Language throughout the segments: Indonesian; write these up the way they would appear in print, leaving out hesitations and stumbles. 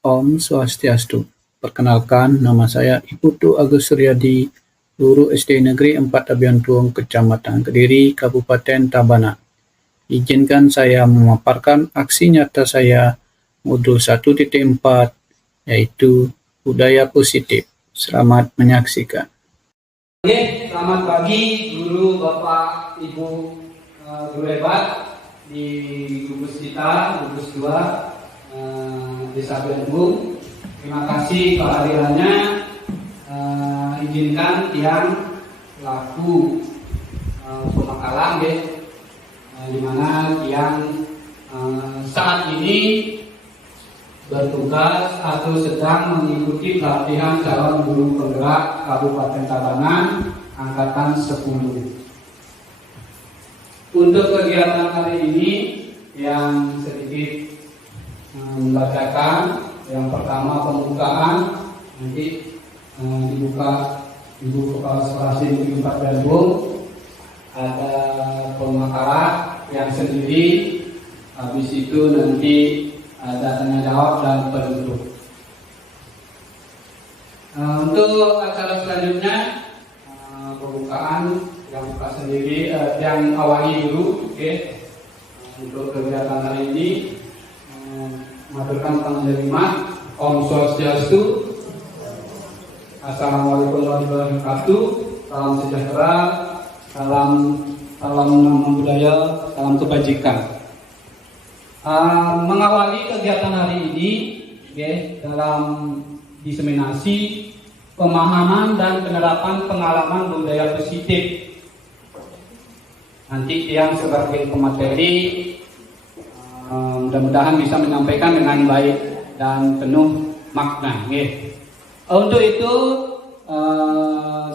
Om Swastiastu. Perkenalkan, nama saya Iputu Agus Suryadi, guru SD Negeri 4 Abian Tuung, Kecamatan Kediri, Kabupaten Tabanan. Izinkan saya memaparkan aksi nyata saya modul 1.4, yaitu budaya positif. Selamat menyaksikan. Oke, selamat pagi guru, bapak, ibu, guru hebat di gugus kita, gugus 2 Desa Bendung. Terima kasih kehadirannya. Izinkan yang laku pemakalan di mana yang saat ini bertugas atau sedang mengikuti pelatihan calon guru penggerak Kabupaten Tabanan angkatan 10. Untuk kegiatan hari ini yang sedikit membacakan, yang pertama pembukaan, nanti dibuka Ibu Kepala Sekolah Negeri 4 Bandung, ada pemakaran yang sendiri, habis itu nanti ada tanya jawab dan penutup. Untuk acara selanjutnya pembukaan yang buka sendiri, yang awali dulu, oke. Untuk kegiatan hari ini maturkan penerima Om Swastiastu. Assalamualaikum warahmatullahi wabarakatuh. Salam sejahtera, salam budaya, salam kebajikan. Mengawali kegiatan hari ini dalam diseminasi pemahaman dan penerapan pengalaman budaya positif. Nanti yang sebagai pemateri mudah-mudahan bisa menyampaikan dengan baik dan penuh makna. Untuk itu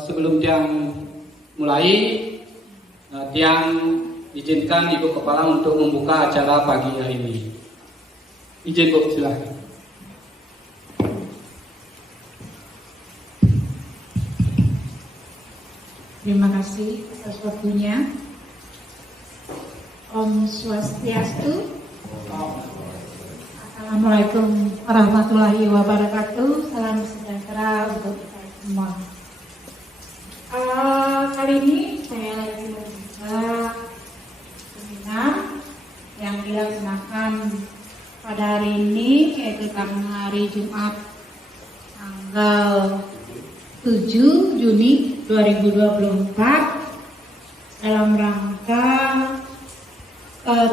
sebelum yang mulai, yang izinkan Ibu Kepala untuk membuka acara pagi hari ini. Izin Bu, silakan. Terima kasih atas waktunya. Om Swastiastu. Assalamualaikum warahmatullahi wabarakatuh. Salam sejahtera untuk kita semua. Kali ini saya lagi membuka seminar yang dilaksanakan pada hari ini, yaitu karena hari Jumat tanggal 7 Juni 2024 dalam rangka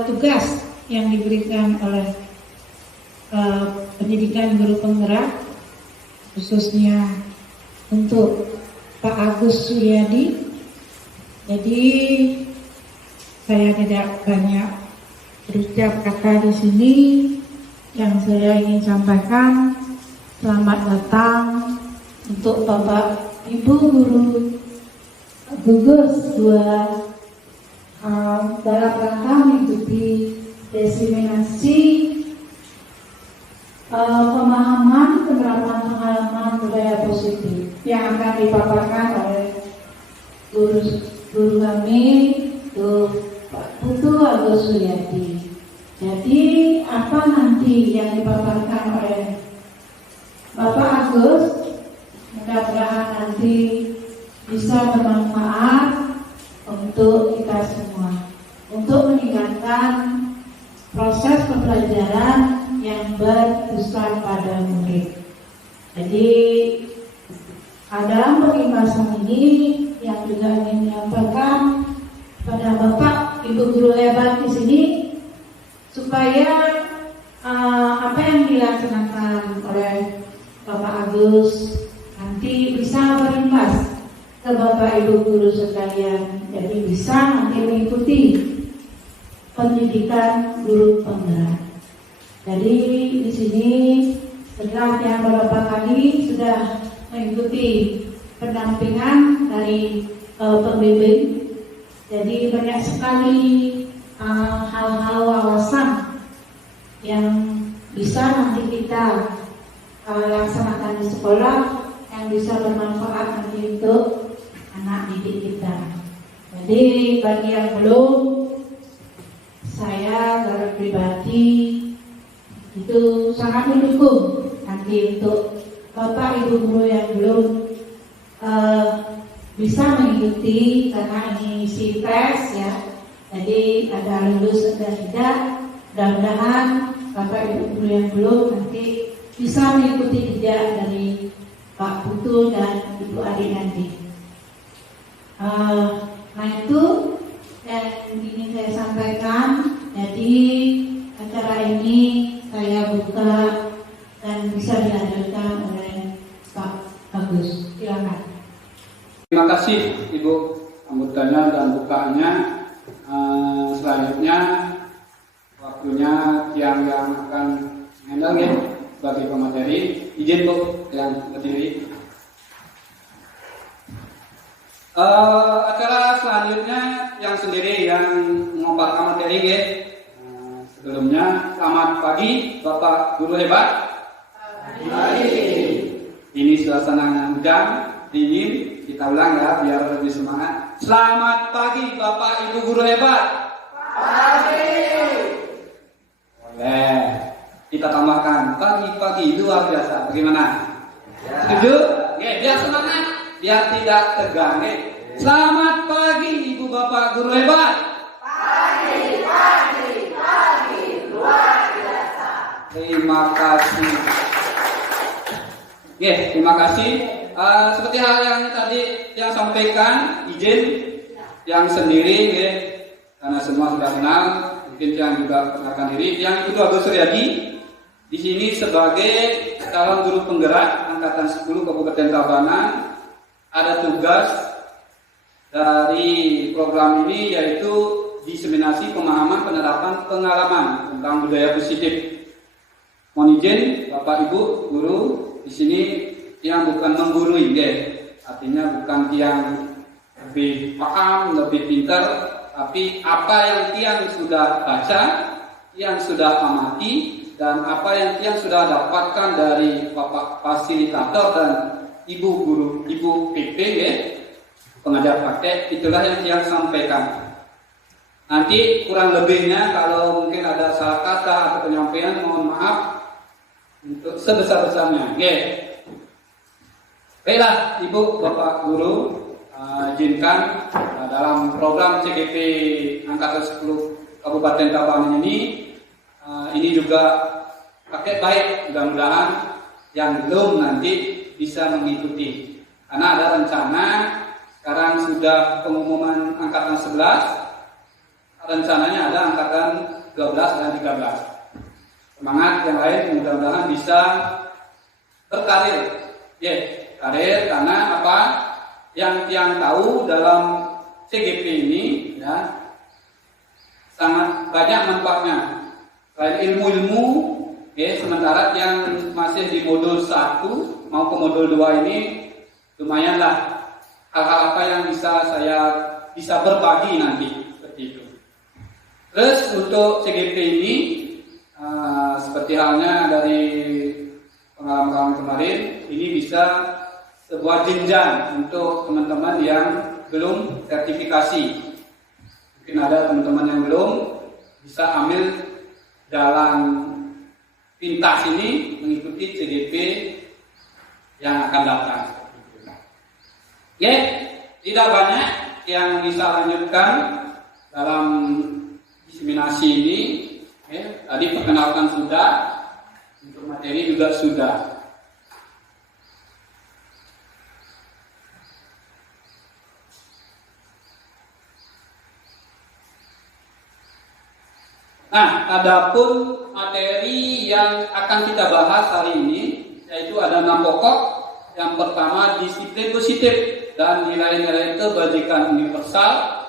tugas yang diberikan oleh pendidikan guru penggerak, khususnya untuk Pak Agus Suryadi. Jadi saya tidak banyak berucap kata di sini. Yang saya ingin sampaikan, selamat datang untuk Bapak Ibu guru gugus 2 dalam rangka mengikuti diseminasi pemahaman penerapan pengalaman budaya positif yang akan dipaparkan oleh guru kami, Pak Putu Agus Suryadi. Jadi apa nanti yang dipaparkan oleh Bapak Agus, mudah-mudahan nanti bisa bermanfaat untuk kita semua, untuk meningkatkan proses pembelajaran yang berpusat pada murid. Jadi dalam pembahasan ini yang juga ingin menyampaikan pada Bapak Ibu guru hebat di sini, supaya apa yang dilaksanakan oleh Bapak Agus nanti bisa berimbas ke Bapak Ibu guru sekalian. Jadi bisa nanti mengikuti pendidikan guru penggerak. Jadi di sini setelah yang beberapa kali sudah mengikuti pendampingan dari pembimbing, jadi banyak sekali hal-hal wawasan yang bisa nanti kita laksanakan di sekolah, yang bisa bermanfaat nanti untuk anak didik kita. Jadi bagi yang belum, saya secara pribadi itu sangat mendukung nanti untuk Bapak Ibu guru yang belum bisa mengikuti karena ini isi tes ya, jadi ada lulus ada tidak. Mudah-mudahan Bapak Ibu guru yang belum nanti bisa mengikuti jejak dari Pak Putu dan Ibu Adi nanti. Nah itu yang ingin saya sampaikan. Jadi acara ini saya buka dan bisa dilanjutkan oleh Pak Agus. Silakan. Terima kasih Ibu anggotanya dan bukaannya. Selanjutnya waktunya yang akan handle ya bagi pemateri. Izin Bu yang berdiri. Acara selanjutnya yang sendiri yang memaparkan materi ya. Sebelumnya selamat pagi Bapak Guru hebat. Pagi. Ini suasana hujan dingin. Kita ulang ya biar lebih semangat. Selamat pagi Bapak Ibu Guru hebat. Pagi. Boleh. Kita tambahkan pagi-pagi luar biasa. Bagaimana? Setuju? Oke, biar semangat, biar tidak tegang. Oke. Selamat pagi Ibu Bapak Guru hebat. Pagi, luar biasa. Terima kasih. Oke, terima kasih. Seperti hal yang tadi yang sampaikan, izin yang sendiri, ya, karena semua sudah kenal, mungkin yang juga perkenalkan diri. Yang kedua Agus Suryadi di sini sebagai calon guru penggerak angkatan 10 Kabupaten Tabanan. Ada tugas dari program ini yaitu diseminasi pemahaman penerapan pengalaman tentang budaya positif. Mohon izin Bapak Ibu guru di sini yang bukan menggurui, artinya bukan yang lebih paham, lebih pintar, tapi apa yang tiang sudah baca, yang sudah amati, dan apa yang tiang sudah dapatkan dari Bapak fasilitator dan Ibu guru, Ibu PP, pengajar praktek, itulah yang tiang sampaikan. Nanti kurang lebihnya kalau mungkin ada salah kata atau penyampaian, mohon maaf untuk sebesar-besarnya. Baiklah, Ibu, Bapak Guru, izinkan dalam program CGP Angkatan 10 Kabupaten Tabanan ini juga paket baik, mudah-mudahan yang belum nanti bisa mengikuti. Karena ada rencana, sekarang sudah pengumuman Angkatan 11, rencananya ada Angkatan 12 dan 13. Semangat yang lain mudah-mudahan bisa berkarir. Karir karena apa? Yang tahu dalam CGP ini ya sangat banyak manfaatnya. Selain ilmu-ilmu, sementara yang masih di modul 1 mau ke modul 2 ini lumayanlah hal-hal apa yang saya bisa berbagi nanti seperti itu. Terus untuk CGP ini seperti halnya dari pengalaman kemarin, ini bisa sebuah jenjang untuk teman-teman yang belum sertifikasi. Mungkin ada teman-teman yang belum bisa ambil jalan pintas ini mengikuti CGP yang akan datang. Tidak banyak yang bisa lanjutkan dalam diseminasi ini. Tadi perkenalkan sudah, untuk materi juga sudah. Nah, adapun materi yang akan kita bahas hari ini, yaitu ada 6 pokok. Yang pertama, disiplin positif dan nilai-nilai kebajikan universal.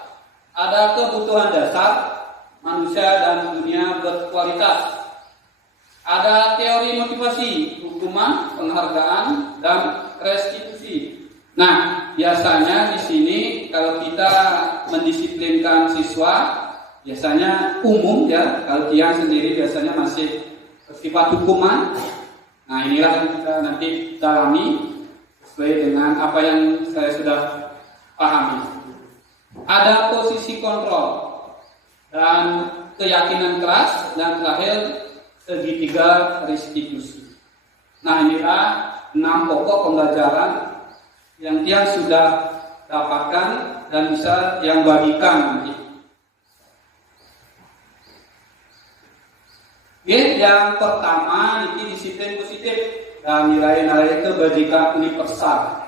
Ada kebutuhan dasar manusia dan dunia berkualitas. Ada teori motivasi, hukuman, penghargaan, dan restitusi. Nah, biasanya di sini kalau kita mendisiplinkan siswa, biasanya umum ya, kalau dia sendiri biasanya masih bersifat hukuman. Nah, inilah yang kita nanti dalami sesuai dengan apa yang saya sudah pahami. Ada posisi kontrol dan keyakinan keras, dan terakhir segitiga restitusi. Nah, inilah 6 pokok pembelajaran yang dia sudah dapatkan dan bisa yang bagikan nanti. Oke, yang pertama ini disiplin positif dan nilai-nilai kebajikan universal.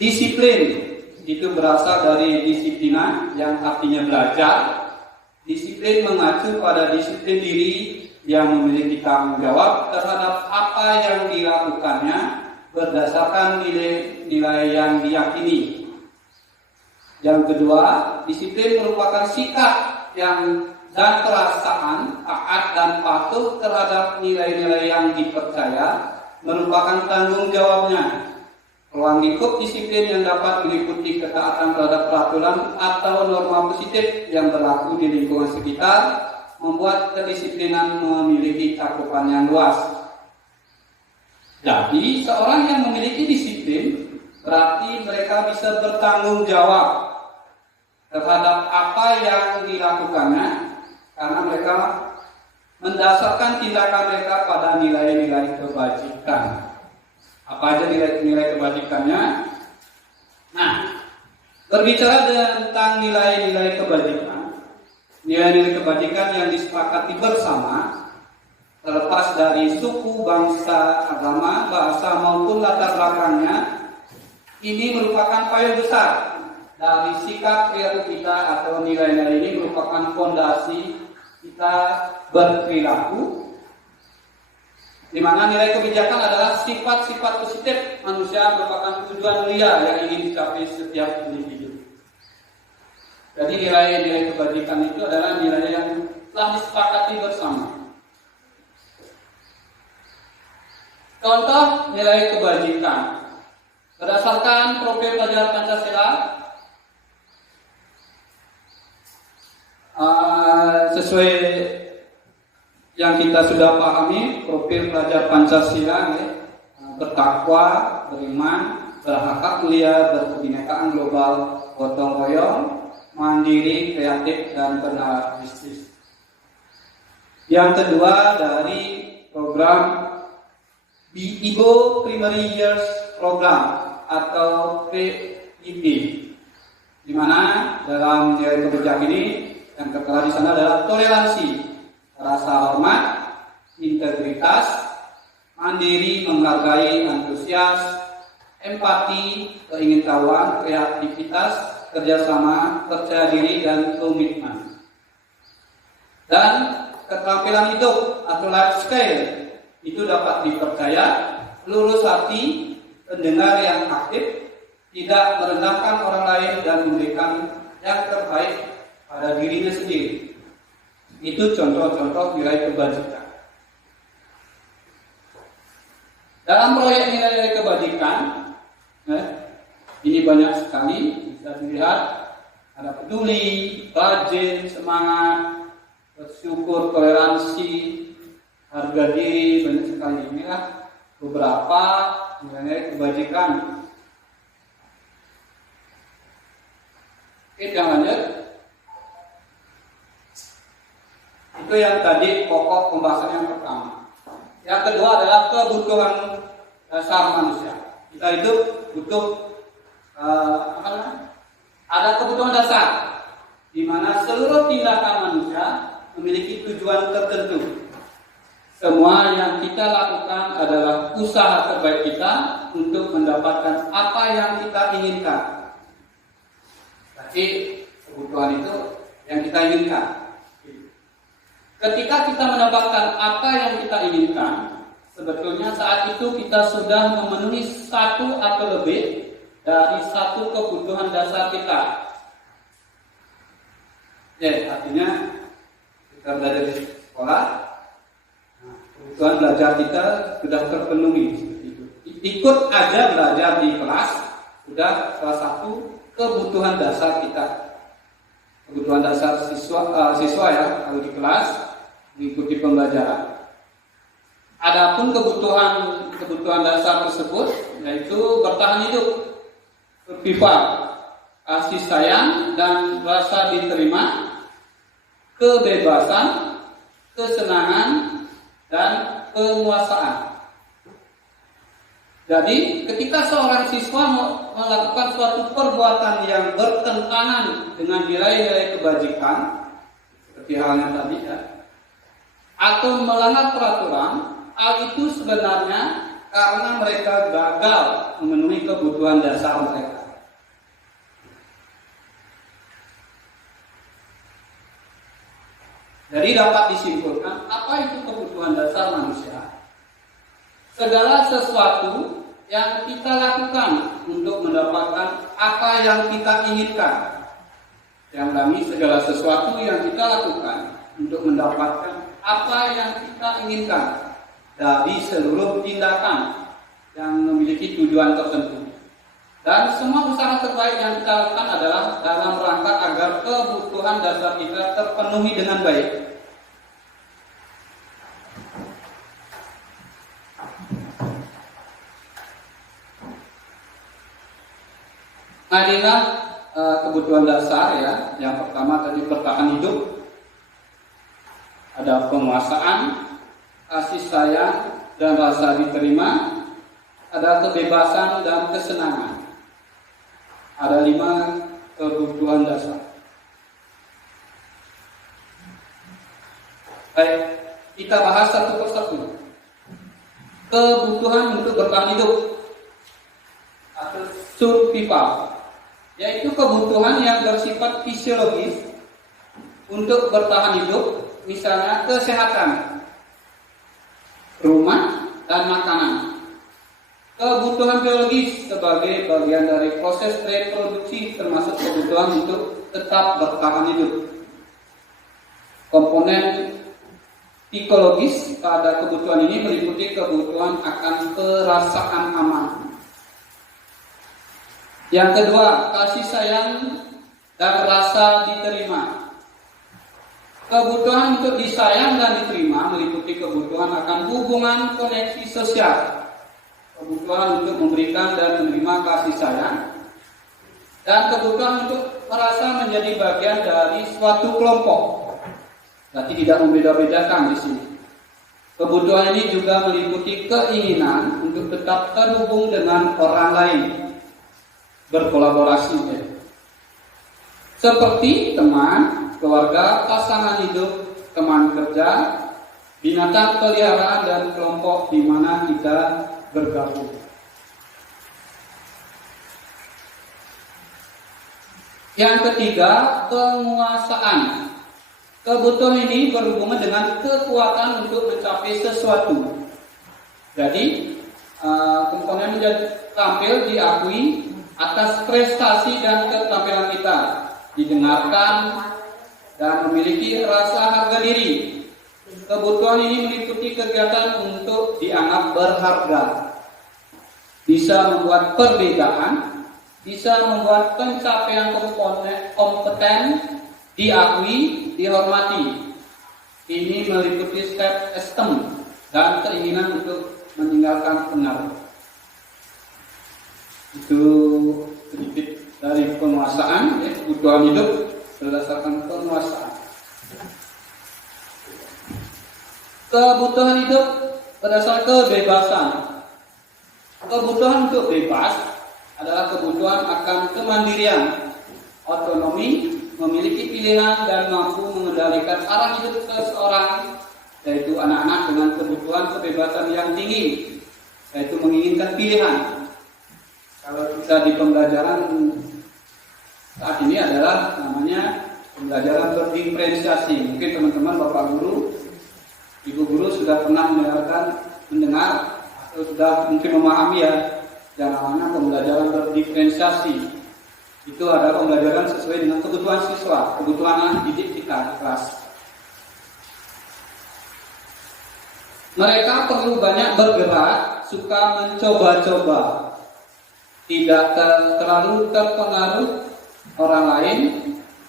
Disiplin itu berasal dari disiplina yang artinya belajar. Disiplin mengacu pada disiplin diri yang memiliki tanggung jawab terhadap apa yang dilakukannya berdasarkan nilai-nilai yang diyakini. Yang kedua, disiplin merupakan sikap dan perasaan taat dan patuh terhadap nilai-nilai yang dipercaya merupakan tanggung jawabnya. Ruang lingkup disiplin yang dapat meliputi ketaatan terhadap peraturan atau norma positif yang berlaku di lingkungan sekitar membuat kedisiplinan memiliki cakupan yang luas. Jadi, seorang yang memiliki disiplin berarti mereka bisa bertanggung jawab terhadap apa yang dilakukannya karena mereka mendasarkan tindakan mereka pada nilai-nilai kebajikan. Apa aja nilai-nilai kebajikannya? Nah, berbicara tentang nilai-nilai kebajikan, nilai-nilai kebajikan yang disepakati bersama, terlepas dari suku, bangsa, agama, bahasa maupun latar belakangnya, ini merupakan payung besar dari sikap perilaku kita atau nilai-nilai ini merupakan fondasi kita berperilaku, di mana nilai kebijakan adalah sifat-sifat positif manusia merupakan tujuan mulia yang ingin dicapai setiap individu. Jadi nilai-nilai kebajikan itu adalah nilai yang telah disepakati bersama. Contoh nilai kebajikan berdasarkan profil pelajar Pancasila, sesuai yang kita sudah pahami, profil pelajar Pancasila bertakwa, beriman, berhak mulia, berkebinekaan global, gotong royong, mandiri, kreatif, dan benaristis. Yang kedua dari program BIGO Primary Years Program atau PIP, di mana dalam nilai kebijakan ini yang tertera di sana adalah toleransi, rasa hormat, integritas, mandiri, menghargai, antusias, empati, keingintahuan, kreativitas, kerjasama, percaya diri, dan komitmen. Dan keterampilan hidup atau life skill itu dapat dipercaya, lurus hati, pendengar yang aktif, tidak merendahkan orang lain, dan memberikan yang terbaik pada dirinya sendiri. Itu contoh-contoh nilai kebajikan. Dalam proyek nilai kebajikan, ini banyak sekali, bisa dilihat ada peduli, rajin, semangat, bersyukur, toleransi, harga diri, banyak sekali. Inilah beberapa nilai kebajikan. Oke, yang lanjut. Itu yang tadi pokok pembahasan yang pertama. Yang kedua adalah kebutuhan dasar manusia. Kita hidup butuh ada kebutuhan dasar di mana seluruh tindakan manusia memiliki tujuan tertentu. Semua yang kita lakukan adalah usaha terbaik kita untuk mendapatkan apa yang kita inginkan. Jadi kebutuhan itu yang kita inginkan. Ketika kita mendapatkan apa yang kita inginkan, sebetulnya saat itu kita sudah memenuhi satu atau lebih dari satu kebutuhan dasar kita. Ya, artinya kita belajar di sekolah, kebutuhan belajar kita sudah terpenuhi. Ikut aja belajar di kelas sudah salah satu kebutuhan dasar kita. Kebutuhan dasar siswa ya, kalau di kelas mengikuti pembelajaran. Adapun kebutuhan dasar tersebut yaitu bertahan hidup, survival, kasih sayang dan rasa diterima, kebebasan, kesenangan dan penguasaan. Jadi ketika seorang siswa melakukan suatu perbuatan yang bertentangan dengan nilai-nilai kebajikan, seperti halnya tadi ya, atau melanggar peraturan, hal itu sebenarnya karena mereka gagal memenuhi kebutuhan dasar mereka. Jadi dapat disimpulkan, apa itu kebutuhan dasar manusia? Segala sesuatu yang kita lakukan untuk mendapatkan apa yang kita inginkan. Yang kami segala sesuatu yang kita lakukan untuk mendapatkan apa yang kita inginkan dari seluruh tindakan yang memiliki tujuan tertentu. Dan semua usaha terbaik yang kita lakukan adalah dalam rangka agar kebutuhan dasar kita terpenuhi dengan baik. Nah, inilah kebutuhan dasar ya. Yang pertama tadi bertahan hidup, ada penguasaan, kasih sayang dan rasa diterima, ada kebebasan dan kesenangan. Ada 5 kebutuhan dasar. Baik, kita bahas satu persatu. Kebutuhan untuk bertahan hidup atau survival, yaitu kebutuhan yang bersifat fisiologis untuk bertahan hidup, misalnya kesehatan, rumah, dan makanan. Kebutuhan biologis sebagai bagian dari proses reproduksi, termasuk kebutuhan untuk tetap bertahan hidup. Komponen psikologis pada kebutuhan ini meliputi kebutuhan akan perasaan aman. Yang kedua, kasih sayang dan rasa diterima. Kebutuhan untuk disayang dan diterima meliputi kebutuhan akan hubungan koneksi sosial, kebutuhan untuk memberikan dan menerima kasih sayang, dan kebutuhan untuk merasa menjadi bagian dari suatu kelompok. Berarti tidak membeda-bedakan di sini. Kebutuhan ini juga meliputi keinginan untuk tetap terhubung dengan orang lain, berkolaborasi, seperti teman, keluarga, pasangan hidup, teman kerja, binatang peliharaan, dan kelompok di mana kita bergabung. Yang ketiga, penguasaan. Kebutuhan ini berhubungan dengan kekuatan untuk mencapai sesuatu. Jadi, komponen menjadi tampil diakui atas prestasi dan keterampilan kita, didengarkan, dan memiliki rasa harga diri. Kebutuhan ini meliputi kegiatan untuk dianggap berharga, bisa membuat perbedaan, bisa membuat pencapaian kompeten diakui, dihormati. Ini meliputi self-esteem dan keinginan untuk meninggalkan pengaruh. Itu sedikit dari penguasaan, ya, kebutuhan hidup berdasarkan penguasaan. Kebutuhan hidup berdasarkan kebebasan. Kebutuhan untuk bebas adalah kebutuhan akan kemandirian, otonomi, memiliki pilihan dan mampu mengendalikan arah hidup seseorang, yaitu anak-anak dengan kebutuhan kebebasan yang tinggi, yaitu menginginkan pilihan. Kalau kita di pembelajaran saat ini adalah namanya pembelajaran berdiferensiasi. Mungkin teman-teman Bapak Guru, Ibu Guru sudah pernah mendengar atau sudah mungkin memahami ya, yang namanya pembelajaran berdiferensiasi. Itu adalah pembelajaran sesuai dengan kebutuhan siswa, kebutuhan anak didik kita di kelas. Mereka perlu banyak bergerak, suka mencoba-coba, tidak terlalu terpengaruh orang lain,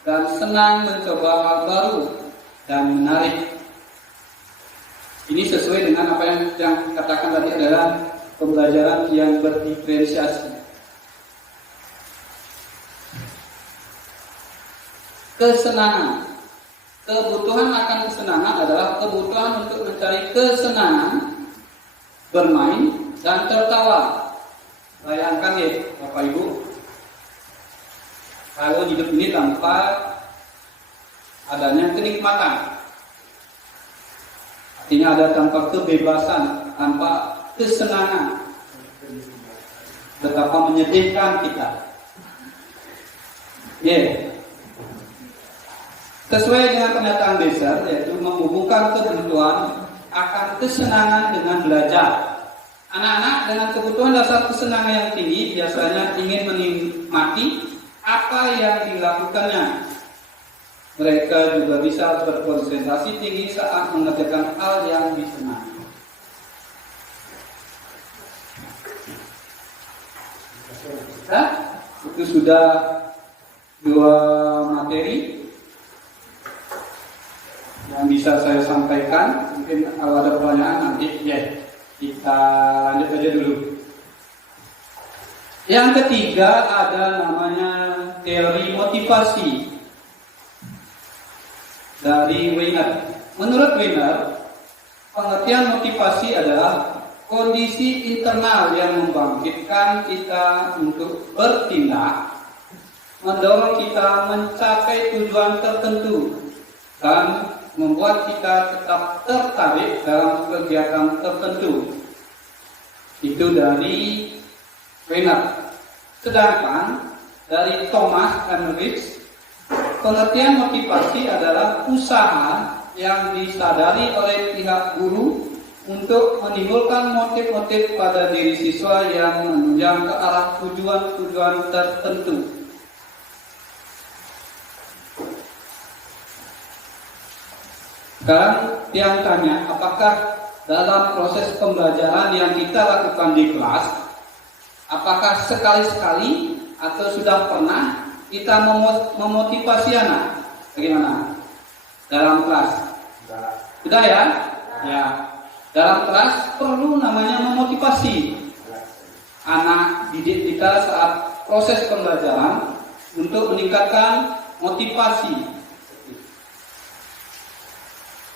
dan senang mencoba hal baru dan menarik. Ini sesuai dengan apa yang katakan tadi adalah pembelajaran yang berdiferensiasi. Kesenangan. Kebutuhan akan kesenangan adalah kebutuhan untuk mencari kesenangan, bermain, dan tertawa. bayangkan ya Bapak Ibu, kalau hidup ini tanpa adanya kenikmatan, artinya ada tanpa kebebasan, tanpa kesenangan, betapa menyedihkan kita. Sesuai dengan pernyataan Besar, yaitu menghubungkan kebutuhan akan kesenangan dengan belajar. Anak-anak dengan kebutuhan dasar kesenangan yang tinggi biasanya ingin menikmati apa yang dilakukannya. Mereka juga bisa berkonsentrasi tinggi saat mengerjakan hal yang disenangi. Itu sudah 2 materi yang bisa saya sampaikan. Mungkin kalau ada pertanyaan nanti kita lanjut aja dulu. Yang ketiga ada namanya teori motivasi dari Weiner. Menurut Weiner, pengertian motivasi adalah kondisi internal yang membangkitkan kita untuk bertindak, mendorong kita mencapai tujuan tertentu, dan membuat kita tetap tertarik dalam kegiatan tertentu. Itu dari Weiner. Sedangkan dari Thomas Henrich, pengertian motivasi adalah usaha yang disadari oleh pihak guru untuk menimbulkan motif-motif pada diri siswa yang menunjang ke arah tujuan-tujuan tertentu. Sekarang yang tanya, apakah dalam proses pembelajaran yang kita lakukan di kelas, apakah sekali-sekali atau sudah pernah kita memotivasi anak? Bagaimana? Dalam kelas? Sudah ya? Ya. Dalam kelas perlu namanya memotivasi anak didik kita saat proses pembelajaran untuk meningkatkan motivasi.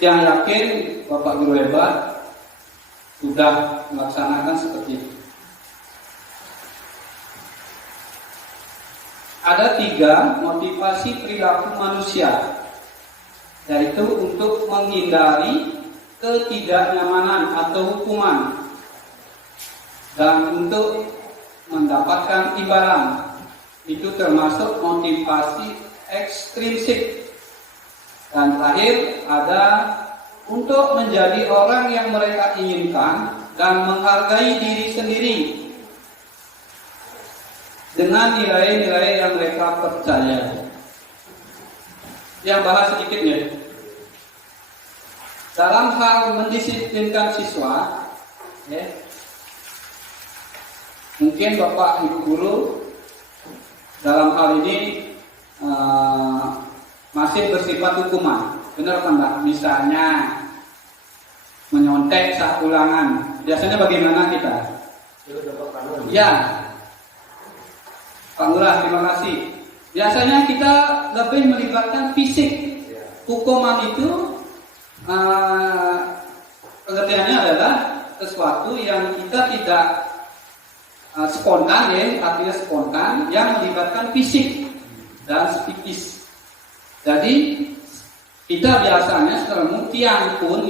Yang yakin Bapak Guru hebat sudah melaksanakan seperti itu. Ada 3 motivasi perilaku manusia, yaitu untuk menghindari ketidaknyamanan atau hukuman dan untuk mendapatkan imbalan. Itu termasuk motivasi ekstrinsik. Dan terakhir ada untuk menjadi orang yang mereka inginkan dan menghargai diri sendiri dengan nilai-nilai yang mereka percaya. Yang bahas sedikit ya. Dalam hal mendisiplinkan siswa, mungkin Bapak Ibu Guru dalam hal ini masih bersifat hukuman, benar apa enggak? Misalnya menyontek saat ulangan, biasanya bagaimana kita? Ya, Pak Lurah, terima kasih. Biasanya kita lebih melibatkan fisik. Hukuman itu pengertiannya adalah sesuatu yang kita tidak spontan, artinya spontan, yang melibatkan fisik dan psikis. Jadi kita biasanya sekarang tiang pun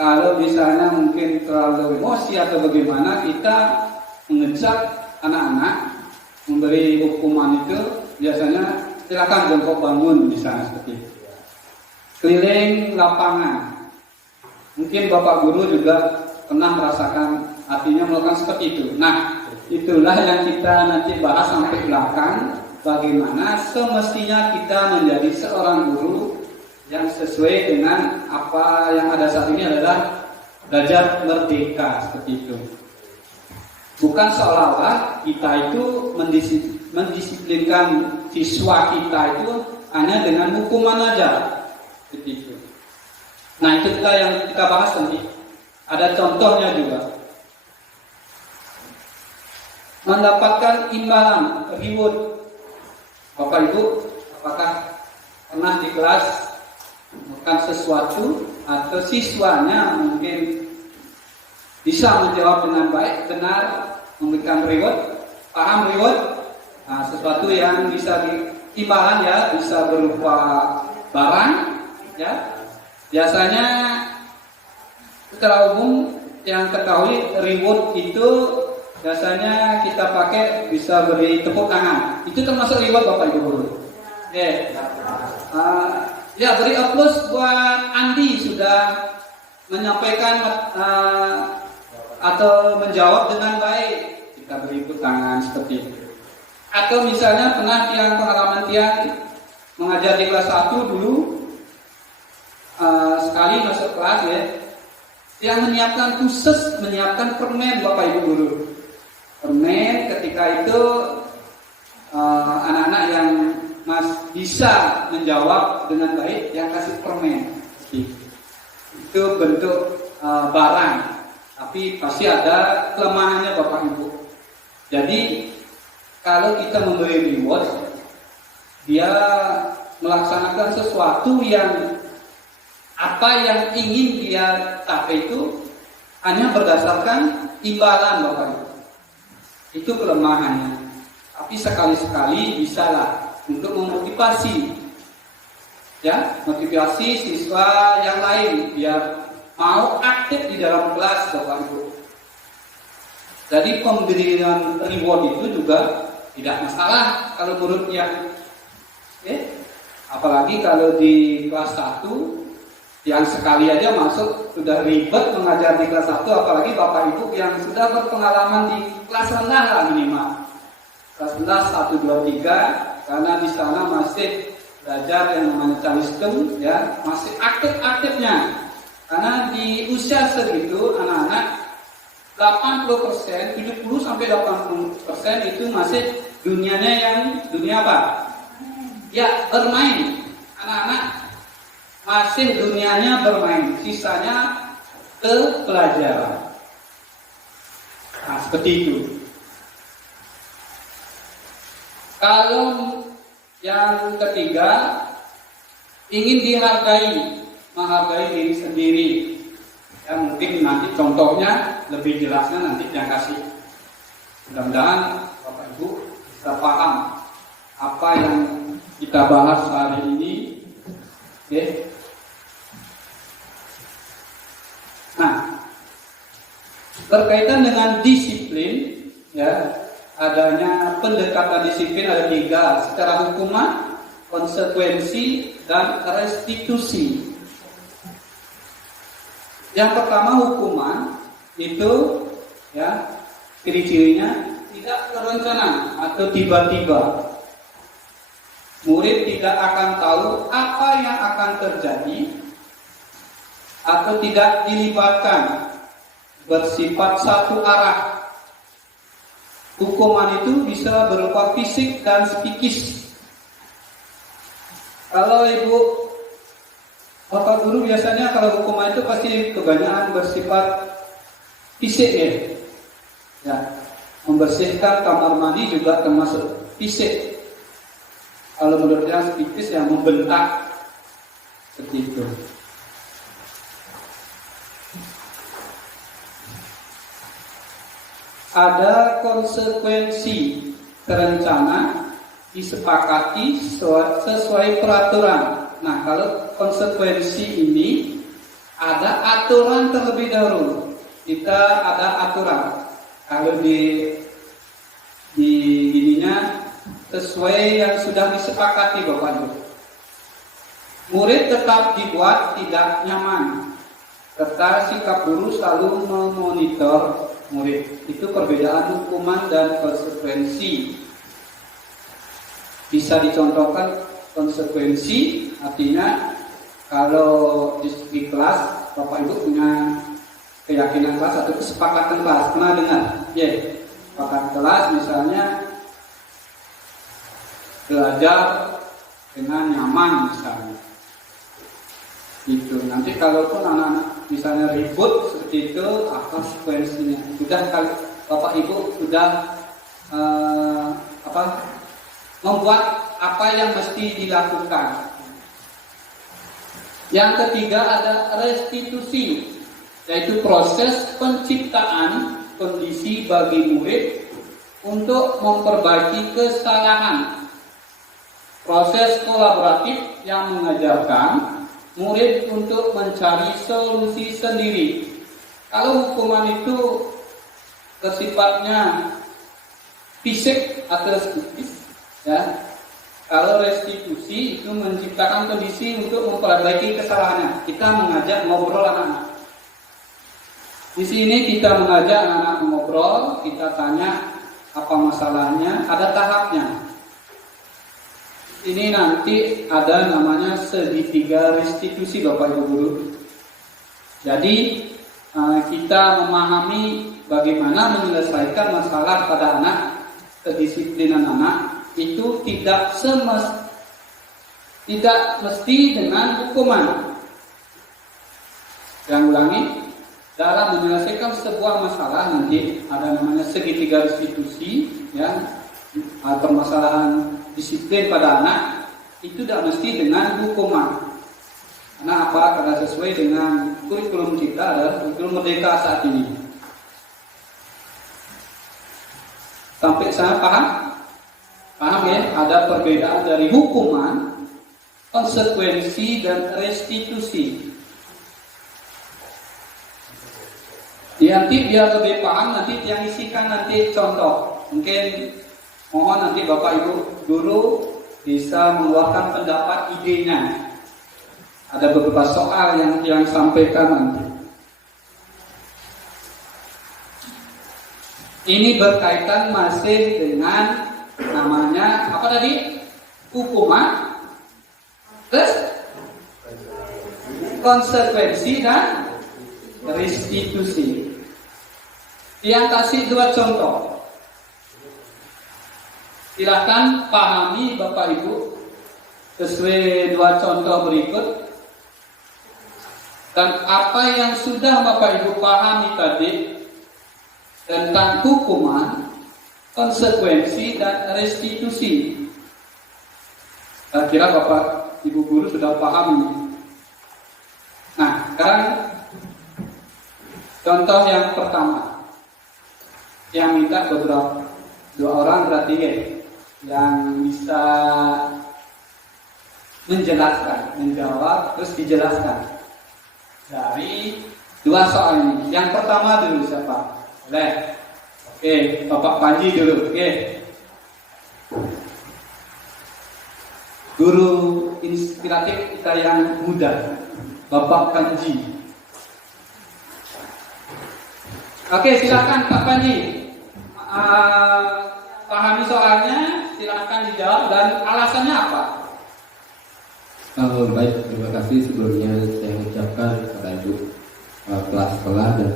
kalau misalnya mungkin terlalu emosi atau bagaimana, kita mengejak anak-anak, memberi hukuman itu biasanya silakan jongkok bangun misalnya seperti itu. Keliling lapangan. Mungkin Bapak Guru juga pernah merasakan, artinya melakukan seperti itu. Nah, itulah yang kita nanti bahas sampai belakang, bagaimana semestinya kita menjadi seorang guru yang sesuai dengan apa yang ada saat ini adalah belajar merdeka seperti itu. Bukan seolah-olah kita itu mendisiplinkan siswa kita itu hanya dengan hukuman aja. Itu. Nah, itu yang kita bahas nanti. Ada contohnya juga. Mendapatkan imbalan, reward. Bapak Ibu, apakah pernah di kelas melakukan sesuatu atau siswanya mungkin bisa menjawab dengan baik, benar, memberikan reward. Paham reward? Nah, sesuatu yang bisa imbalan ya, bisa berupa barang ya. Biasanya secara umum yang ketahui reward itu biasanya kita pakai bisa beri tepuk tangan. Itu termasuk reward Bapak Ibu guru. Oke. Ya, beri aplaus buat Andi sudah menyampaikan atau menjawab dengan baik. Kita beri tepuk tangan seperti itu. Atau misalnya pernah pengalaman Tiang mengajar di kelas 1 dulu, sekali masuk kelas ya, yang menyiapkan permen Bapak Ibu guru. Permen ketika itu anak-anak yang bisa menjawab dengan baik yang kasih permen. Itu bentuk barang, tapi pasti ada kelemahannya Bapak Ibu. Jadi kalau kita memberi reward, dia melaksanakan sesuatu yang apa yang ingin dia capai itu hanya berdasarkan imbalan Bapak Ibu. Itu kelemahannya. Tapi sekali-sekali bisalah untuk memotivasi, ya, motivasi siswa yang lain biar mau aktif di dalam kelas Bapak Ibu. Jadi pemberian reward itu juga tidak masalah kalau menurut yang apalagi kalau di kelas 1 yang sekali aja masuk sudah ribet mengajar di kelas 1, apalagi Bapak Ibu yang sudah berpengalaman di kelas rendah lah minimal. Kelas rendah 1, 2, 3, karena di sana masih belajar yang namanya calistung ya, masih aktif-aktifnya. Karena di usia segitu anak-anak 80%, 70 sampai 80% itu masih dunianya yang dunia apa? Ya, bermain. Anak-anak masih dunianya bermain, sisanya ke pelajaran. Nah, seperti itu. Kalau yang ketiga, ingin menghargai diri sendiri. Ya, mungkin nanti contohnya lebih jelasnya nanti yang kasih. Mudah-mudahan Bapak Ibu bisa paham apa yang kita bahas hari ini. Oke. Nah, berkaitan dengan disiplin, ya, adanya pendekatan disiplin ada 3, secara hukuman, konsekuensi, dan restitusi. Yang pertama hukuman itu ya ciri-cirinya tidak terencana atau tiba-tiba. Murid tidak akan tahu apa yang akan terjadi atau tidak dilibatkan, bersifat satu arah. Hukuman itu bisa berupa fisik dan psikis. Kalau Ibu Bapak guru biasanya kalau hukuman itu pasti kebanyakan bersifat fisik ya. Membersihkan kamar mandi juga termasuk fisik. Kalau menurut yang psikis yang membentak seperti itu. Ada konsekuensi terencana disepakati sesuai peraturan. Nah, kalau konsekuensi ini ada aturan terlebih dahulu. Kita ada aturan. Kalau di ininya sesuai yang sudah disepakati Bapak Ibu. Murid tetap dibuat tidak nyaman. Serta sikap guru selalu memonitor murid. Itu perbedaan hukuman dan konsekuensi. Bisa dicontohkan konsekuensi, artinya kalau di kelas Bapak Ibu punya keyakinan kelas atau kesepakatan kelas, pernah dengar? Ya, kesepakatan kelas misalnya belajar dengan nyaman misalnya. Itu nanti kalaupun anak-anak misalnya ribut seperti itu, apa konsekuensinya? Sudah kali Bapak Ibu sudah membuat apa yang mesti dilakukan. Yang ketiga ada restitusi, yaitu proses penciptaan kondisi bagi murid untuk memperbaiki kesalahan. Proses kolaboratif yang mengajarkan murid untuk mencari solusi sendiri. Kalau hukuman itu bersifatnya fisik atau psikis, ya. Kalau restitusi itu menciptakan kondisi untuk memperbaiki kesalahannya. Kita mengajak ngobrol anak-anak. Di sini kita mengajak anak-anak ngobrol, kita tanya apa masalahnya, ada tahapnya. Ini nanti ada namanya segitiga restitusi Bapak Ibu Guru. Jadi kita memahami bagaimana menyelesaikan masalah pada anak, kedisiplinan anak itu tidak mesti dengan hukuman. Yang ulangi, dalam menyelesaikan sebuah masalah nanti ada namanya segitiga restitusi, ya, permasalahan disiplin pada anak itu tidak mesti dengan hukuman. Karena apa? Karena sesuai dengan kurikulum kita adalah kurikulum merdeka saat ini. Sampai sana paham? Paham ya? Ada perbedaan dari hukuman, konsekuensi, dan restitusi. Nanti biar lebih paham, nanti yang isikan nanti contoh. Mungkin mohon nanti Bapak Ibu Guru bisa mengeluarkan pendapat idenya. Ada beberapa soal yang sampaikan nanti. Ini berkaitan masih dengan namanya apa tadi? Hukuman, terus konsekuensi dan restitusi. Yang kasih dua contoh. Silakan pahami Bapak Ibu sesuai dua contoh berikut. Dan apa yang sudah Bapak Ibu pahami tadi tentang hukuman, konsekuensi, dan restitusi. Saya kira Bapak Ibu Guru sudah pahami. Nah, sekarang contoh yang pertama. Yang minta beberapa dua orang berarti ya, yang bisa menjelaskan, menjawab, terus dijelaskan dari dua soal ini. Yang pertama dulu siapa? Boleh. Oke, Bapak Panji dulu. Oke. Guru inspiratif kita yang muda, Bapak Panji. Oke, silakan Pak Panji. Pahami soalnya, silakan dijawab dan alasannya apa? Baik, terima kasih sebelumnya saya ucapkan kepada Ibu kelas sekolah dan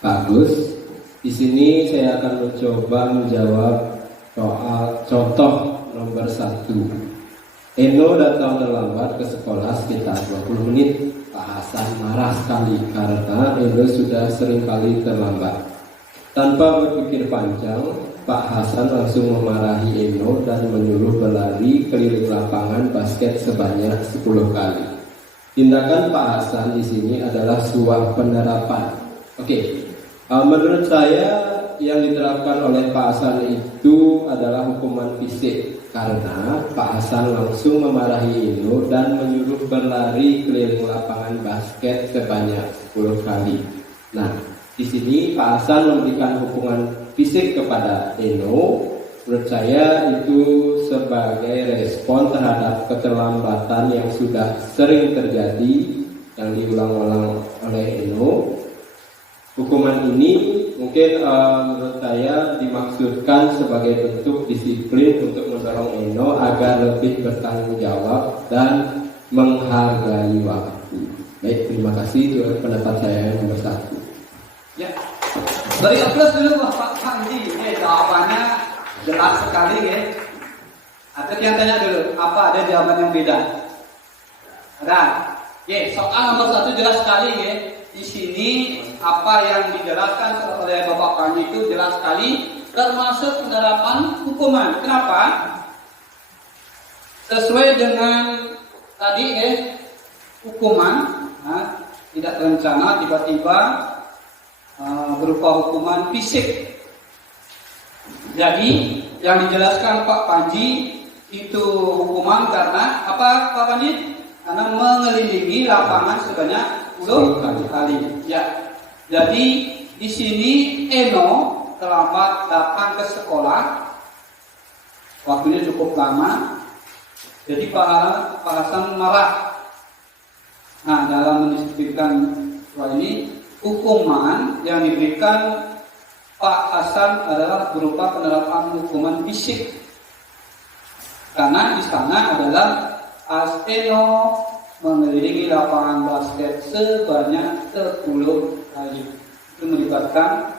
Pak Gus. Di sini saya akan mencoba menjawab soal contoh nomor 1. Eno datang terlambat ke sekolah sekitar 20 menit. Pak Hasan marah sekali karena Eno sudah sering kali terlambat. Tanpa berpikir panjang, Pak Hasan langsung memarahi Eno dan menyuruh berlari keliling lapangan basket sebanyak 10 kali. Tindakan Pak Hasan di sini adalah sebuah penerapan. Menurut saya yang diterapkan oleh Pak Hasan itu adalah hukuman fisik karena Pak Hasan langsung memarahi Eno dan menyuruh berlari keliling lapangan basket sebanyak 10 kali. Nah, di sini Pak Hasan memberikan hukuman fisik kepada Eno. Menurut saya itu sebagai respon terhadap keterlambatan yang sudah sering terjadi yang diulang-ulang oleh Eno. Hukuman ini mungkin menurut saya dimaksudkan sebagai bentuk disiplin untuk mendorong Eno agar lebih bertanggung jawab dan menghargai waktu. Baik, terima kasih. Itu pendapat saya yang nomor 1. Ya, beri plus dulu Pak Panji. Jawabannya jelas sekali ya. Atau yang tanya dulu, apa ada jawaban yang beda? Ada. Soal nomor 1 jelas sekali ya. Di sini apa yang dijelaskan oleh Bapak Panji itu jelas sekali, termasuk penerapan hukuman. Kenapa? Sesuai dengan tadi hukuman, tidak terencana tiba-tiba berupa hukuman fisik. Jadi yang dijelaskan Pak Panji itu hukuman karena apa Pak Panji? Karena mengelilingi lapangan sebanyak 10 kali. Ya. Jadi di sini Eno terlambat datang ke sekolah. Waktunya cukup lama. Jadi Pak Hasan marah. Nah, dalam mendiskusikan ini hukuman yang diberikan Pak Hasan adalah berupa penerapan hukuman fisik. Karena di sana adalah Eno mengelilingi lapangan basket sebanyak 10 kali. Itu melibatkan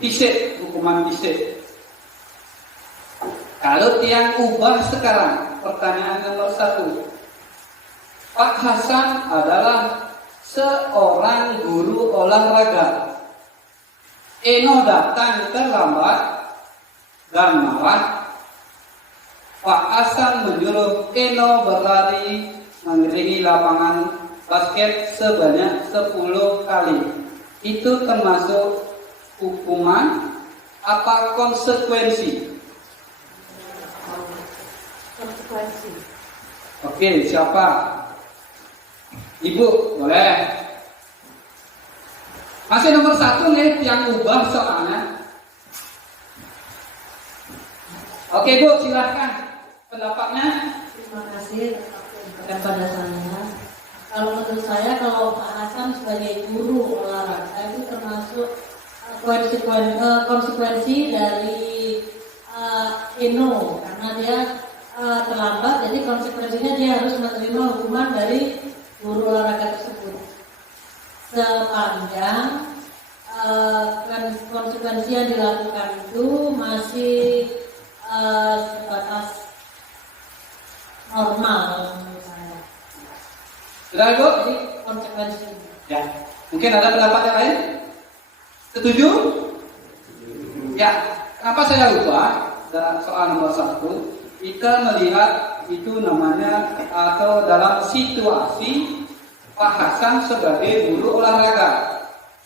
fisik, hukuman fisik. Kalau yang ubah sekarang, pertanyaan nomor 1. Pak Hasan adalah seorang guru olahraga. Eno datang terlambat dan marah. Pak Hasan menyuruh Eno berlari mengelilingi lapangan basket sebanyak 10 kali. Itu termasuk hukuman apa konsekuensi? Konsekuensi. Oke, siapa? Ibu, boleh. Masih nomor 1 nih yang ubah soalnya. Oke Bu, silahkan pendapatnya. Terima kasih kepada saya. Kalau menurut saya, kalau Pak Hasan sebagai guru olahraga itu termasuk konsekuensi dari Eno, karena dia terlambat, jadi konsekuensinya dia harus menerima hukuman dari guru olahraga tersebut. Sepanjang konsekuensi yang dilakukan itu masih sebatas normal menurut saya. Sudah Bu? Jadi konsekuensi. Ya. Mungkin ada pendapat yang lain? Setuju? Ya. Kenapa saya lupa dalam soal nomor 1? Kita melihat itu namanya atau dalam situasi Pak Hasan sebagai guru olahraga.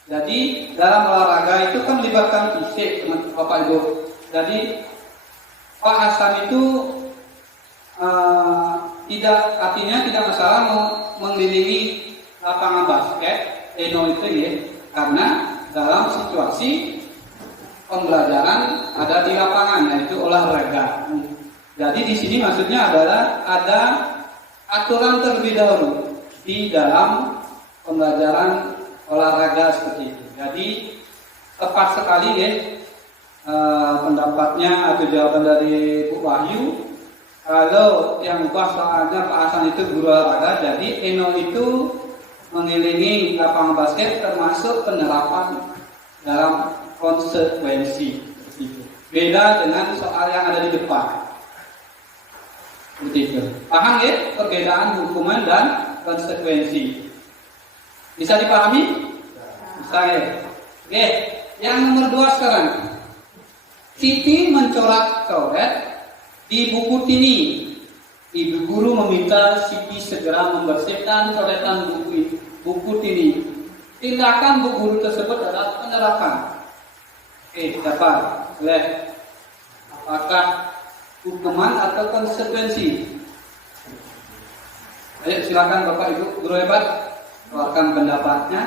Jadi dalam olahraga itu kan melibatkan fisik, Bapak Ibu. Jadi Pak Hasan itu tidak masalah mengelilingi lapangan basket Eno itu ya, karena dalam situasi pembelajaran ada di lapangan, yaitu olahraga. Jadi di sini maksudnya adalah ada aturan terlebih dahulu di dalam pembelajaran olahraga seperti itu. Jadi tepat sekali ya pendapatnya atau jawaban dari Bu Wahyu. Kalau yang ubah soalnya Pak Hasan itu guru olahraga, jadi Eno itu mengelilingi lapangan basket termasuk penerapan dalam konsekuensi. Beda dengan soal yang ada di depan. Begitu. Paham ya perbedaan hukuman dan konsekuensi? Bisa dipahami? Bisa ya. Oke, yang nomor 2 sekarang. Siti mencoret-coret di buku tini. Ibu guru meminta Siti segera membersihkan coretan buku tini. Tindakan bu guru tersebut adalah penerapan. Oke, dapat. Boleh. Apakah hukuman atau konsekuensi? Ayo silakan Bapak Ibu guru hebat keluarkan pendapatnya.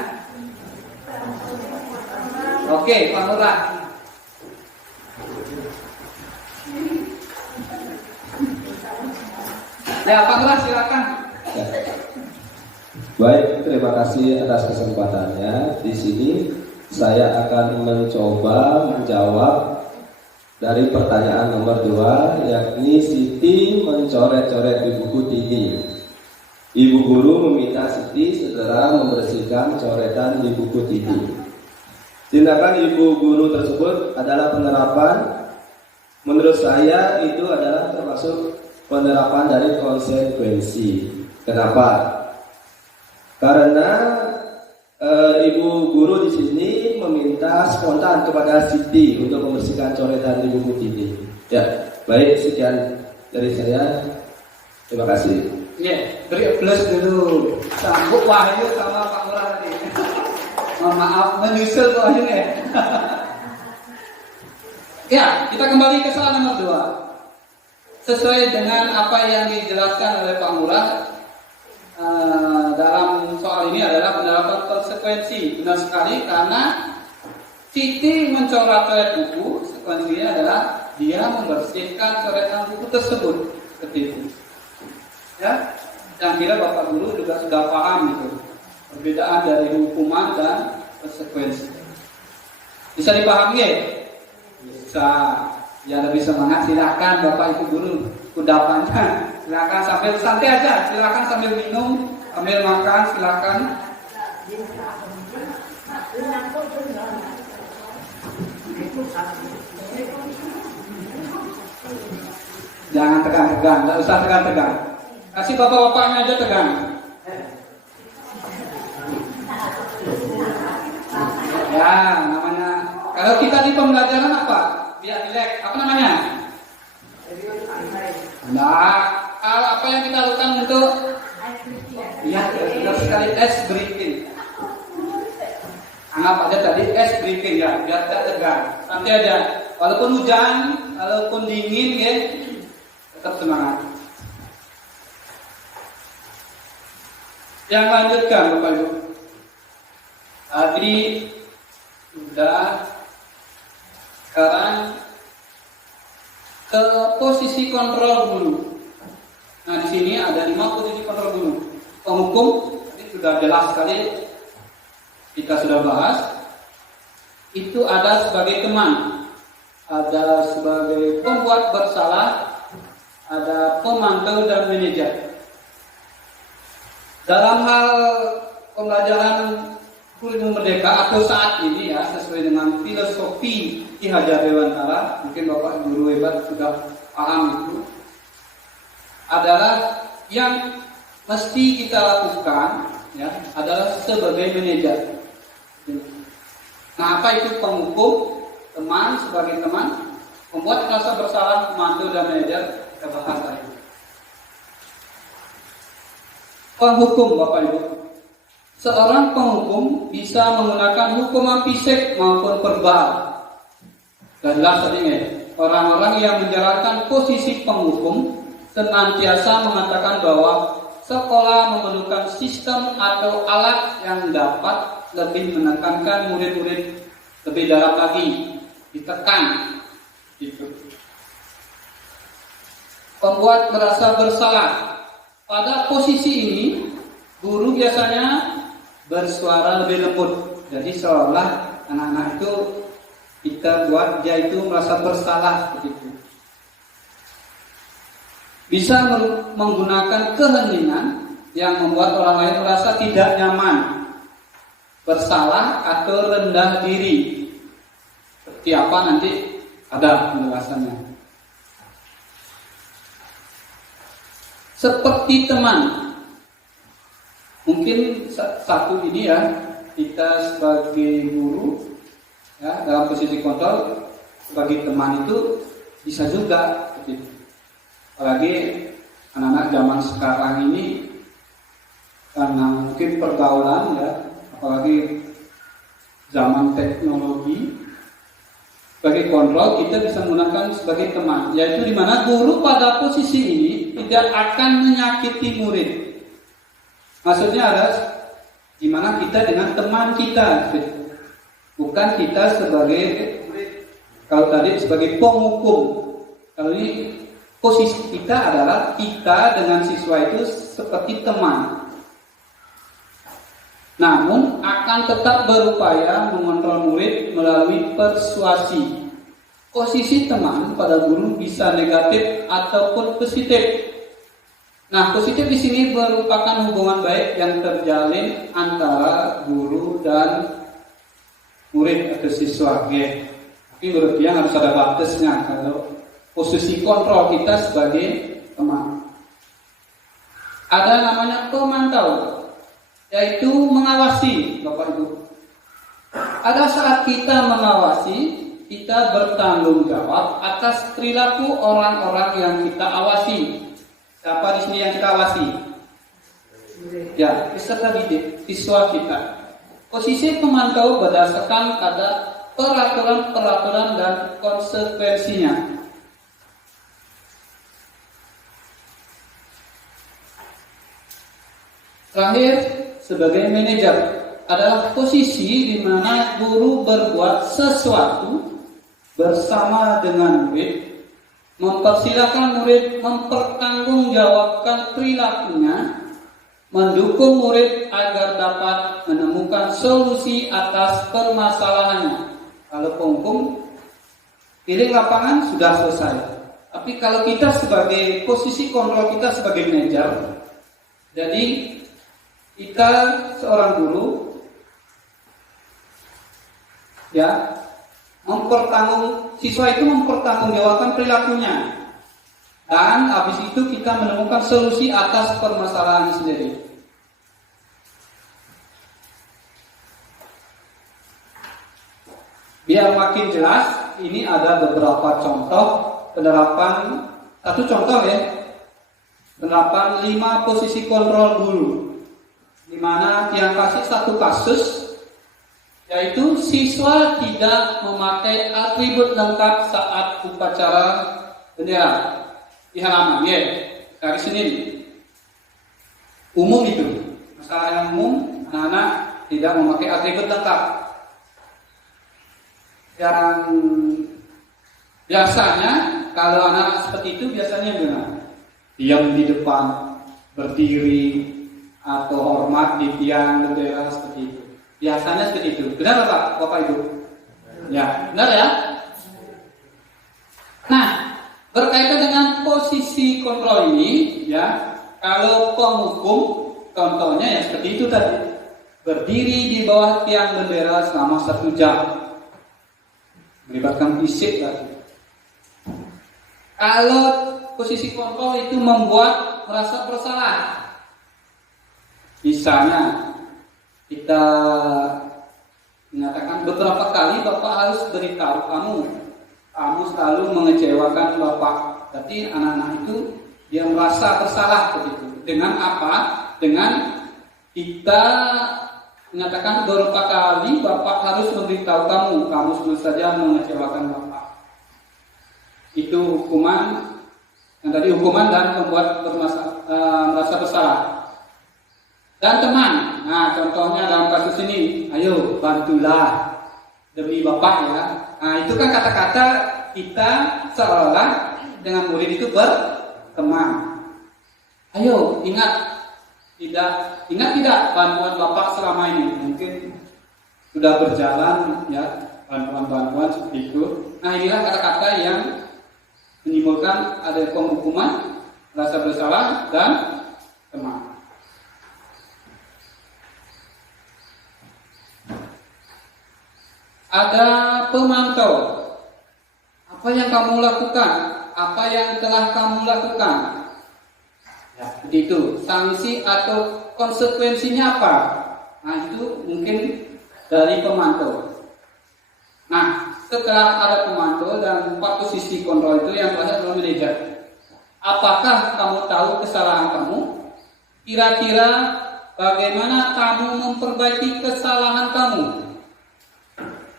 Oke, Pak Lurah. Ya, Pak Lurah silakan. Ya. Baik, terima kasih atas kesempatannya. Di sini saya akan mencoba menjawab dari pertanyaan nomor 2, yakni Siti mencoret-coret di buku tini. Ibu guru meminta Siti segera membersihkan coretan di buku tini. Tindakan ibu guru tersebut adalah penerapan. Menurut saya itu adalah termasuk penerapan dari konsekuensi. Kenapa? Karena ibu guru di sini meminta spontan kepada Siti untuk membersihkan coretan di buku tini. Ya, baik, sekian dari saya. Terima kasih. beri plus dulu. Sambut Wahyu sama Pak Lurah tadi. Mohon maaf, menyusul Pak Wahyu ya. Ya, kita kembali ke soal nomor 2. Sesuai dengan apa yang dijelaskan oleh Pak Lurah, dalam soal ini adalah penerapan konsekuensi. Benar sekali, karena Siti mencoret-coret buku, konsekuensinya adalah dia membersihkan coretan buku tersebut. Seperti itu. Ya, yang kira Bapak Guru juga sudah paham itu perbedaan dari hukuman dan konsekuensi. Bisa dipahami ya? Bisa. Ya, lebih semangat silakan Bapak Ibu Guru kudapannya. Silakan sambil santai aja, silakan sambil minum, sambil makan, silakan. Jangan tegang-tegang, tidak usah tegang-tegang. Kasih bapak-bapaknya aja tegang. Ya, namanya. Kalau kita di pembelajaran apa? Biar rileks. Apa namanya? Nah, kalau apa yang kita lakukan untuk benar sekali ice breathing. Anggap aja tadi ice breathing ya, biar tidak tegang. Nanti aja, walaupun hujan, walaupun dingin ya, tetap semangat. Yang lanjutkan Bapak Ibu. Tadi sudah, sekarang ke posisi kontrol dulu. Nah, di sini ada 5 posisi kontrol dulu. Penghukum tadi sudah jelas sekali kita sudah bahas. Itu ada sebagai teman, ada sebagai pembuat bersalah, ada pemantau dan manajer. Dalam hal pembelajaran kurikulum merdeka atau saat ini ya, sesuai dengan filosofi Ki Hajar Dewantara, mungkin Bapak Guru hebat sudah paham itu, adalah yang mesti kita lakukan ya, adalah sebagai manajer. Nah, apa itu penghukum? Teman, sebagai teman, membuat merasa bersalah, pemantau dan manajer, kita bahas tadi. Penghukum Bapak Ibu. Seorang penghukum bisa menggunakan hukuman fisik maupun verbal. Dan jelas tadi ya, orang-orang yang menjalankan posisi penghukum senantiasa mengatakan bahwa sekolah memerlukan sistem atau alat yang dapat lebih menekankan murid-murid lebih dalam lagi, ditekan gitu. Pembuat merasa bersalah. Pada posisi ini, guru biasanya bersuara lebih lembut. Jadi seolah anak-anak itu kita buat dia itu merasa bersalah begitu. Bisa menggunakan keheningan yang membuat orang lain merasa tidak nyaman, bersalah atau rendah diri. Seperti apa nanti ada penjelasannya. Seperti teman. Mungkin satu ini ya, kita sebagai guru ya, dalam posisi kontrol sebagai teman itu bisa juga gitu. Apalagi anak-anak zaman sekarang ini karena mungkin pergaulan ya, apalagi zaman teknologi, sebagai kontrol kita bisa menggunakan sebagai teman, yaitu di mana guru pada posisi ini tidak akan menyakiti murid. Maksudnya adalah di mana kita dengan teman kita, bukan kita sebagai murid. Kalau tadi sebagai penghukum, kalau ini posisi kita adalah kita dengan siswa itu seperti teman. Namun akan tetap berupaya mengontrol murid melalui persuasi. Posisi teman pada guru bisa negatif ataupun positif. Nah, positif di sini merupakan hubungan baik yang terjalin antara guru dan murid atau siswa. Ya. Tapi menurut dia harus ada batasnya kalau posisi kontrol kita sebagai teman. Ada namanya pemantau, yaitu mengawasi, Bapak Ibu. Ada saat kita mengawasi, kita bertanggung jawab atas perilaku orang-orang yang kita awasi. Siapa di sini yang kita awasi? Ya, peserta didik, siswa kita. Posisi pemantau berdasarkan pada peraturan-peraturan dan konsekuensinya. Terakhir, sebagai manajer adalah posisi di mana guru berbuat sesuatu bersama dengan murid, mempersilahkan murid mempertanggungjawabkan perilakunya, mendukung murid agar dapat menemukan solusi atas permasalahannya. Kalau penghukum, pilih lapangan sudah selesai. Tapi kalau kita sebagai posisi kontrol kita sebagai manajer, jadi kita seorang guru, ya, siswa itu mempertanggungjawabkan perilakunya, dan habis itu kita menemukan solusi atas permasalahan sendiri. Biar makin jelas, ini ada beberapa contoh penerapan. Satu contoh ya, penerapan 5 posisi kontrol guru, di mana yang kasih satu kasus, yaitu siswa tidak memakai atribut lengkap saat upacara bendera di halaman. Ya, dari sini umum itu masalah yang umum, anak-anak tidak memakai atribut lengkap. Yang biasanya kalau anak seperti itu biasanya gimana? Diam di depan, berdiri, atau hormat di tiang bendera seperti itu. Biasanya seperti itu. Benar Pak, Bapak Ibu? Ya, benar ya? Nah, berkaitan dengan posisi kontrol ini, ya, kalau penghukum, contohnya ya seperti itu tadi, berdiri di bawah tiang bendera selama 1 jam, melibatkan fisik tadi. Kalau posisi kontrol itu membuat merasa bersalah, misalnya kita menyatakan beberapa kali Bapak harus beritahu kamu selalu mengecewakan Bapak. Berarti anak-anak itu dia merasa bersalah begitu. Dengan apa? Dengan kita menyatakan beberapa kali Bapak harus memberitahu kamu sebelum saja mengecewakan Bapak. Itu hukuman yang tadi, hukuman dan membuat merasa bersalah. Dan teman, nah contohnya dalam kasus ini, ayo bantulah demi Bapak ya. Nah itu kan kata-kata kita seolah dengan murid itu berteman. Ayo ingat tidak bantuan Bapak selama ini mungkin sudah berjalan ya, bantuan seperti itu. Nah inilah kata-kata yang menimbulkan ada penghukuman, rasa bersalah dan teman. Ada pemantau. Apa yang kamu lakukan? Apa yang telah kamu lakukan? Ya, begitu. Sanksi atau konsekuensinya apa? Nah, itu mungkin dari pemantau. Nah, setelah ada pemantau dan 4 posisi kontrol itu, yang terakhir adalah manajer. Apakah kamu tahu kesalahan kamu? Kira-kira bagaimana kamu memperbaiki kesalahan kamu?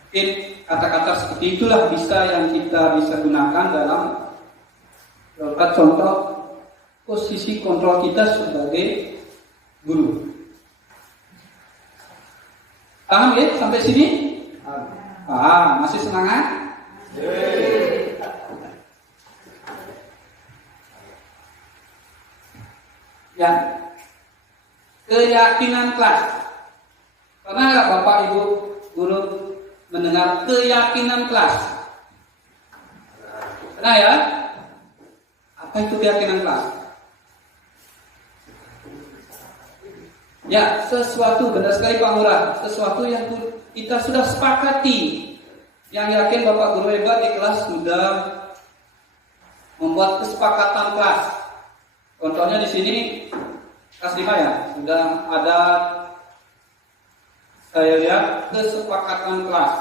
Mungkin kata-kata seperti itulah yang kita bisa gunakan dalam beberapa contoh posisi kontrol kita sebagai guru. Paham ya sampai sini? Masih semangat? Ya, keyakinan kelas. Pernah nggak Bapak Ibu guru mendengar keyakinan kelas? Pernah ya? Apa itu keyakinan kelas? Ya, sesuatu, benar sekali Pak Lurah, sesuatu yang kita sudah sepakati. Yang yakin Bapak guru hebat di kelas sudah membuat kesepakatan kelas. Contohnya di sini kelas 5 ya, sudah ada, saya lihat, kesepakatan kelas.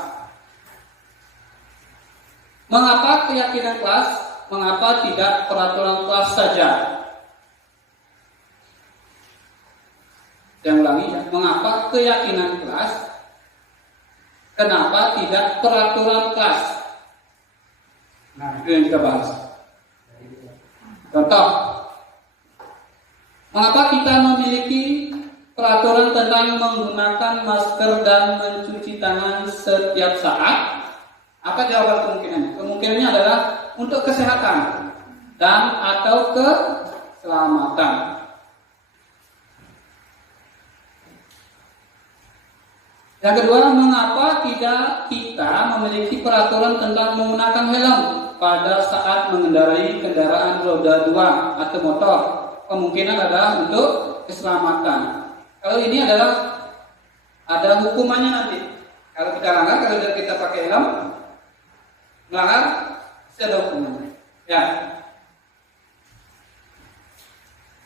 Mengapa keyakinan kelas? Mengapa tidak peraturan kelas saja? ulangi ya, mengapa keyakinan kelas, kenapa tidak peraturan kelas. Nah, itu yang kita bahas. Contoh, mengapa kita memiliki peraturan tentang menggunakan masker dan mencuci tangan setiap saat? Apa jawaban kemungkinannya? Kemungkinannya adalah untuk kesehatan dan atau keselamatan. Yang kedua, mengapa tidak kita memiliki peraturan tentang menggunakan helm pada saat mengendarai kendaraan roda 2 atau motor? Kemungkinan adalah untuk keselamatan. Kalau ini adalah ada hukumannya nanti. Kalau kita langgar, kalau kita pakai helm, melanggar, ada hukumannya. Ya.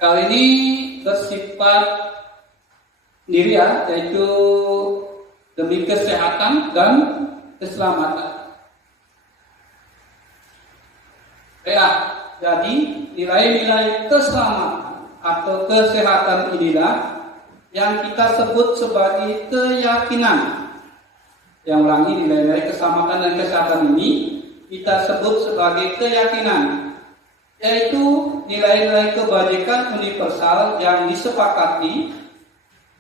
Kalau ini bersifat diri ya, yaitu demi kesehatan dan keselamatan. Ya, jadi nilai-nilai keselamatan atau kesehatan inilah yang kita sebut sebagai keyakinan. Yang ulangi, nilai-nilai keselamatan dan kesehatan ini kita sebut sebagai keyakinan, yaitu nilai-nilai kebajikan universal yang disepakati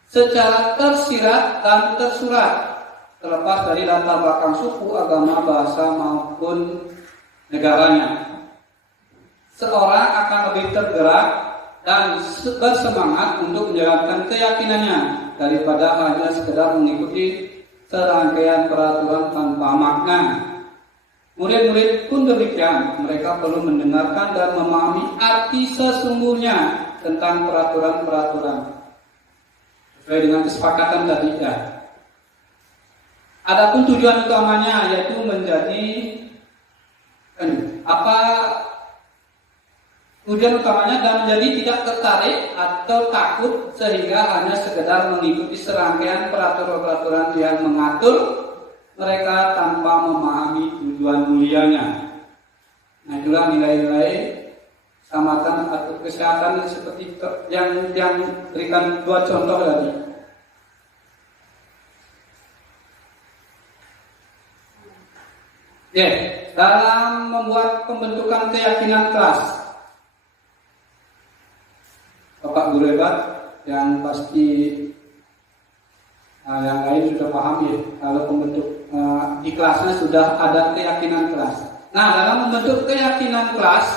secara tersirat dan tersurat, terlepas dari latar belakang suku, agama, bahasa maupun negaranya. Seorang akan lebih tergerak dan bersemangat untuk menjalankan keyakinannya daripada hanya sekedar mengikuti serangkaian peraturan tanpa makna. Murid-murid pun demikian, mereka perlu mendengarkan dan memahami arti sesungguhnya tentang peraturan-peraturan sesuai dengan kesepakatan tadi ya. Adapun tujuan utamanya yaitu menjadi tujuan utamanya dan menjadi tidak tertarik atau takut sehingga hanya sekedar mengikuti serangkaian peraturan-peraturan yang mengatur mereka tanpa memahami tujuan mulianya. Nah, itulah nilai-nilai keselamatan atau kesehatan seperti yang berikan dua contoh tadi. Dalam membuat pembentukan keyakinan kelas, Bapak guru hebat yang pasti yang lain sudah paham ya, kalau pembentuk di kelasnya sudah ada keyakinan kelas. Nah, dalam membentuk keyakinan kelas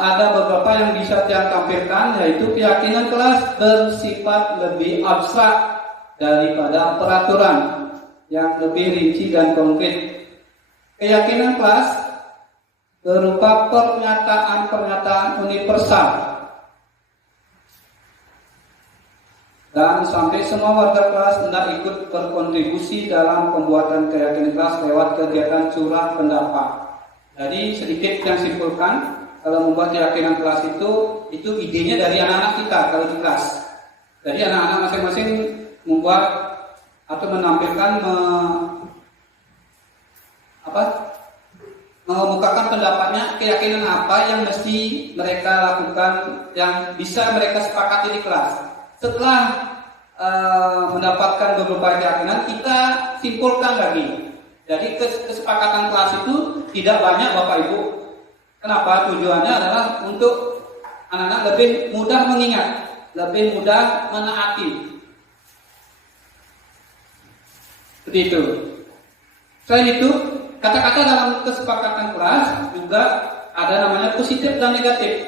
ada beberapa yang bisa saya tampilkan, yaitu keyakinan kelas bersifat lebih abstrak daripada peraturan yang lebih rinci dan konkret. Keyakinan kelas berupa pernyataan-pernyataan universal dan sampai semua warga kelas hendak ikut berkontribusi dalam pembuatan keyakinan kelas lewat kegiatan curah pendapat. Jadi sedikit yang simpulkan, kalau membuat keyakinan kelas itu idenya dari anak-anak kita kalau di kelas. Jadi anak-anak masing-masing membuat atau menampilkan mengemukakan pendapatnya, keyakinan apa yang mesti mereka lakukan, yang bisa mereka sepakati di kelas. Setelah mendapatkan beberapa keyakinan, kita simpulkan lagi. Jadi kesepakatan kelas itu tidak banyak Bapak Ibu. Kenapa? Tujuannya adalah untuk anak-anak lebih mudah mengingat, lebih mudah menaati. Seperti itu. Selain itu, kata-kata dalam kesepakatan kelas juga ada namanya positif dan negatif.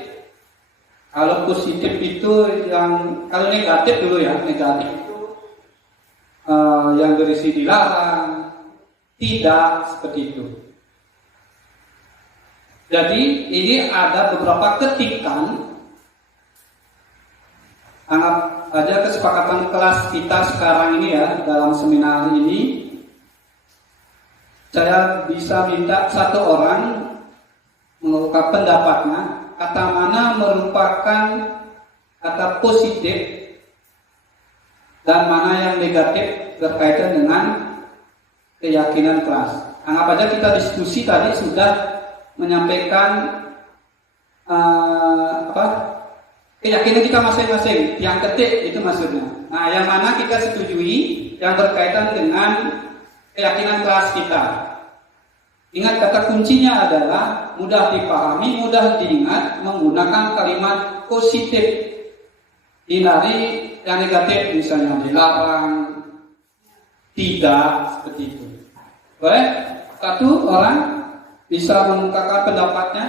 Kalau positif itu kalau negatif dulu ya, negatif itu yang berisi dilarang, tidak, seperti itu. Jadi ini ada beberapa ketikan. Anggap aja kesepakatan kelas kita sekarang ini ya, dalam seminar ini saya bisa minta satu orang mengungkap pendapatnya, kata mana merupakan kata positif dan mana yang negatif berkaitan dengan keyakinan kelas. Anggap aja kita diskusi tadi sudah menyampaikan keyakinan kita masing-masing. Yang ketik itu maksudnya. Nah, yang mana kita setujui yang berkaitan dengan keyakinan kelas kita. Ingat, kata kuncinya adalah mudah dipahami, mudah diingat, menggunakan kalimat positif. Hindari yang negatif, misalnya dilarang, tidak, seperti itu. Baik, satu orang bisa mengungkapkan pendapatnya.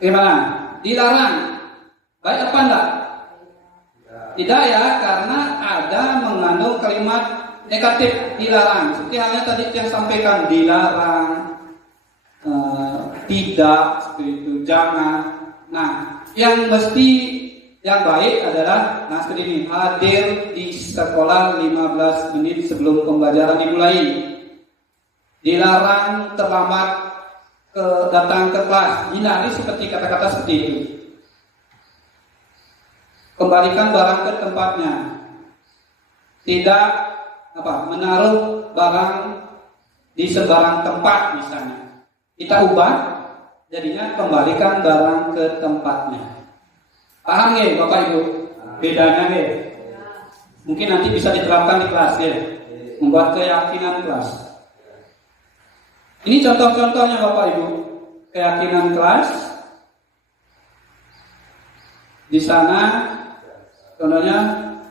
Gimana? Dilarang. Baik apa enggak? Tidak ya, karena ada mengandung kalimat negatif, dilarang. Seperti halnya tadi yang sampaikan, dilarang, tidak, seperti itu, jangan. Nah, yang mesti yang baik adalah, nah seperti ini, hadir di sekolah 15 menit sebelum pembelajaran dimulai. Dilarang terlambat datang ke kelas. Hindari seperti kata-kata seperti itu. Kembalikan barang ke tempatnya. Tidak menaruh barang di sembarang tempat misalnya. Kita ubah, jadinya kembalikan barang ke tempatnya. Paham nggih Bapak Ibu? Bedanya nggih? Mungkin nanti bisa diterapkan di kelas ya. Membuat keyakinan kelas. Ini contoh-contohnya Bapak Ibu. Keyakinan kelas. Di sana contohnya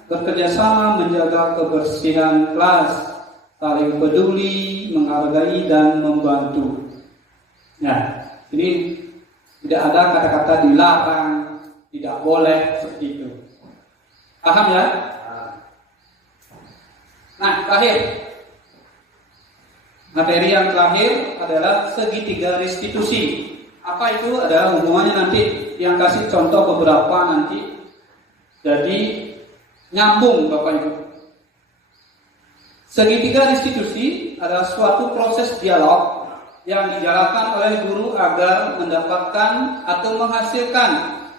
bekerjasama menjaga kebersihan kelas, saling peduli, menghargai dan membantu. Nah, ini tidak ada kata-kata dilarang, tidak boleh seperti itu. Paham ya? Nah, terakhir. Materi yang terakhir adalah segitiga restitusi. Apa itu? Adalah hubungannya nanti yang kasih contoh beberapa nanti. Jadi nyambung Bapak Ibu. Segitiga restitusi adalah suatu proses dialog yang dijalankan oleh guru agar mendapatkan atau menghasilkan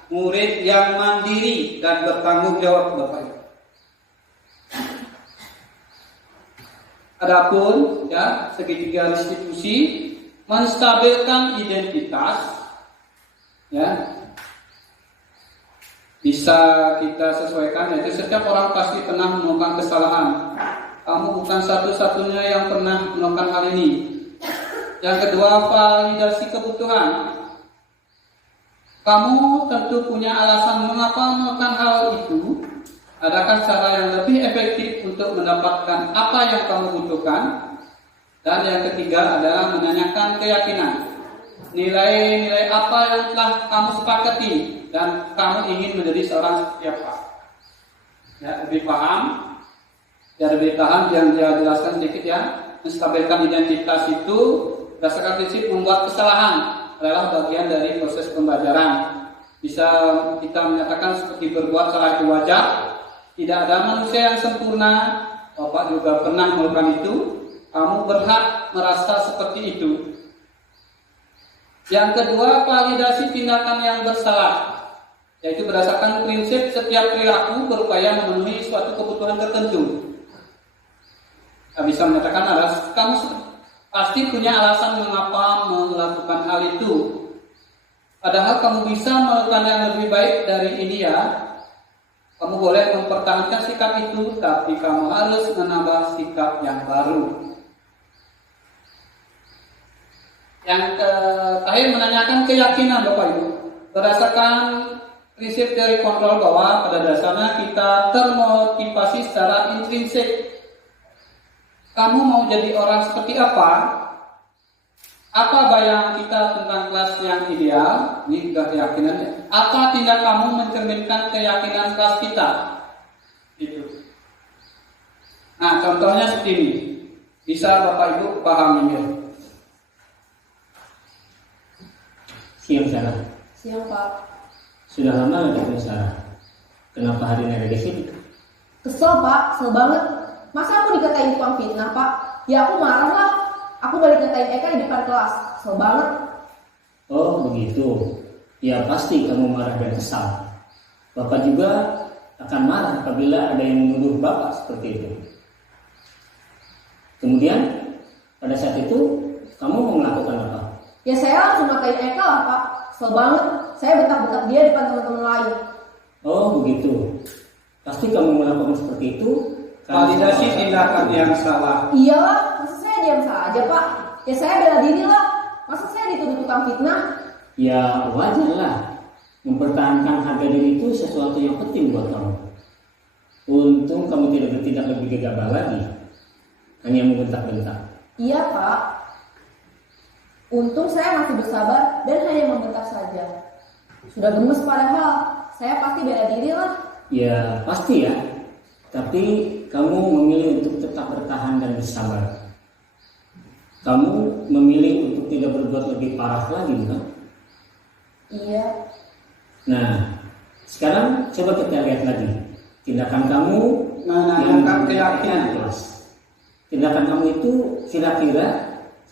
murid yang mandiri dan bertanggung jawab Bapak Ibu. Adapun ya, segitiga restitusi menstabilkan identitas ya. Bisa kita sesuaikan, yaitu setiap orang pasti pernah melakukan kesalahan. Kamu bukan satu-satunya yang pernah melakukan hal ini. Yang kedua, validasi kebutuhan. Kamu tentu punya alasan mengapa melakukan hal itu. Adakah cara yang lebih efektif untuk mendapatkan apa yang kamu butuhkan? Dan yang ketiga adalah menanyakan keyakinan. Nilai-nilai apa yang telah kamu sepakati dan kamu ingin menjadi seorang seperti apa? Ya, lebih paham. Biar lebih paham yang dia jelaskan sedikit ya. Menstabilkan identitas itu berdasarkan prinsip membuat kesalahan adalah bagian dari proses pembelajaran. Bisa kita menyatakan seperti berbuat salah itu wajar. Tidak ada manusia yang sempurna. Bapak juga pernah melakukan itu. Kamu berhak merasa seperti itu. Yang kedua, validasi tindakan yang bersalah, yaitu berdasarkan prinsip setiap perilaku berupaya memenuhi suatu kebutuhan tertentu. Kita bisa menyatakan kamu pasti punya alasan mengapa melakukan hal itu. Padahal kamu bisa melakukan yang lebih baik dari ini ya. Kamu boleh mempertahankan sikap itu, tapi kamu harus menambah sikap yang baru. Yang terakhir menanyakan keyakinan Bapak Ibu. Berdasarkan prinsip dari kontrol bahwa pada dasarnya kita termotivasi secara intrinsik. Kamu mau jadi orang seperti apa? Apa bayangan kita tentang kelas yang ideal? Ini juga keyakinannya. Apa tindak kamu mencerminkan keyakinan kelas kita? Itu. Nah, contohnya seperti ini. Bisa Bapak Ibu pahami ya? Siang Sarah. Siang Pak. Sudah lama tidak Sarah. Kenapa hari ini ada di sini? Kesel Pak, kesel banget. Masa aku dikatain tukang fitnah Pak? Ya aku marah lah. Aku balik ngatain Eka di depan kelas. Kesel banget. Oh begitu. Ya pasti kamu marah dan kesal. Bapak juga akan marah apabila ada yang menuduh Bapak seperti itu. Kemudian pada saat itu Kamu mau melakukan apa? Ya saya langsung matain Eka lah Pak. Kesel banget, saya bentak-bentak dia depan teman-teman lain. Oh begitu. Pasti kamu melakukan seperti itu Validasi tindakan yang salah. Iyalah, masa saya diam saja Pak? Ya saya bela diri lah. Masa saya dituduh tukang fitnah? Ya wajar lah. Mempertahankan harga diri itu sesuatu yang penting buat kamu. Untung kamu tidak bertindak lebih gegabah lagi, hanya membentak-bentak. Iya Pak. Untung saya masih bersabar dan hanya membentak saja. Sudah gemes padahal, saya pasti bela diri lah. Ya pasti ya. Tapi kamu memilih untuk tetap bertahan dan bersabar. Kamu memilih untuk tidak berbuat lebih parah lagi, bukan? Iya. Nah, sekarang coba kita lihat lagi tindakan kamu Menanyakan keyakinan. kelas. Tindakan kamu itu kira-kira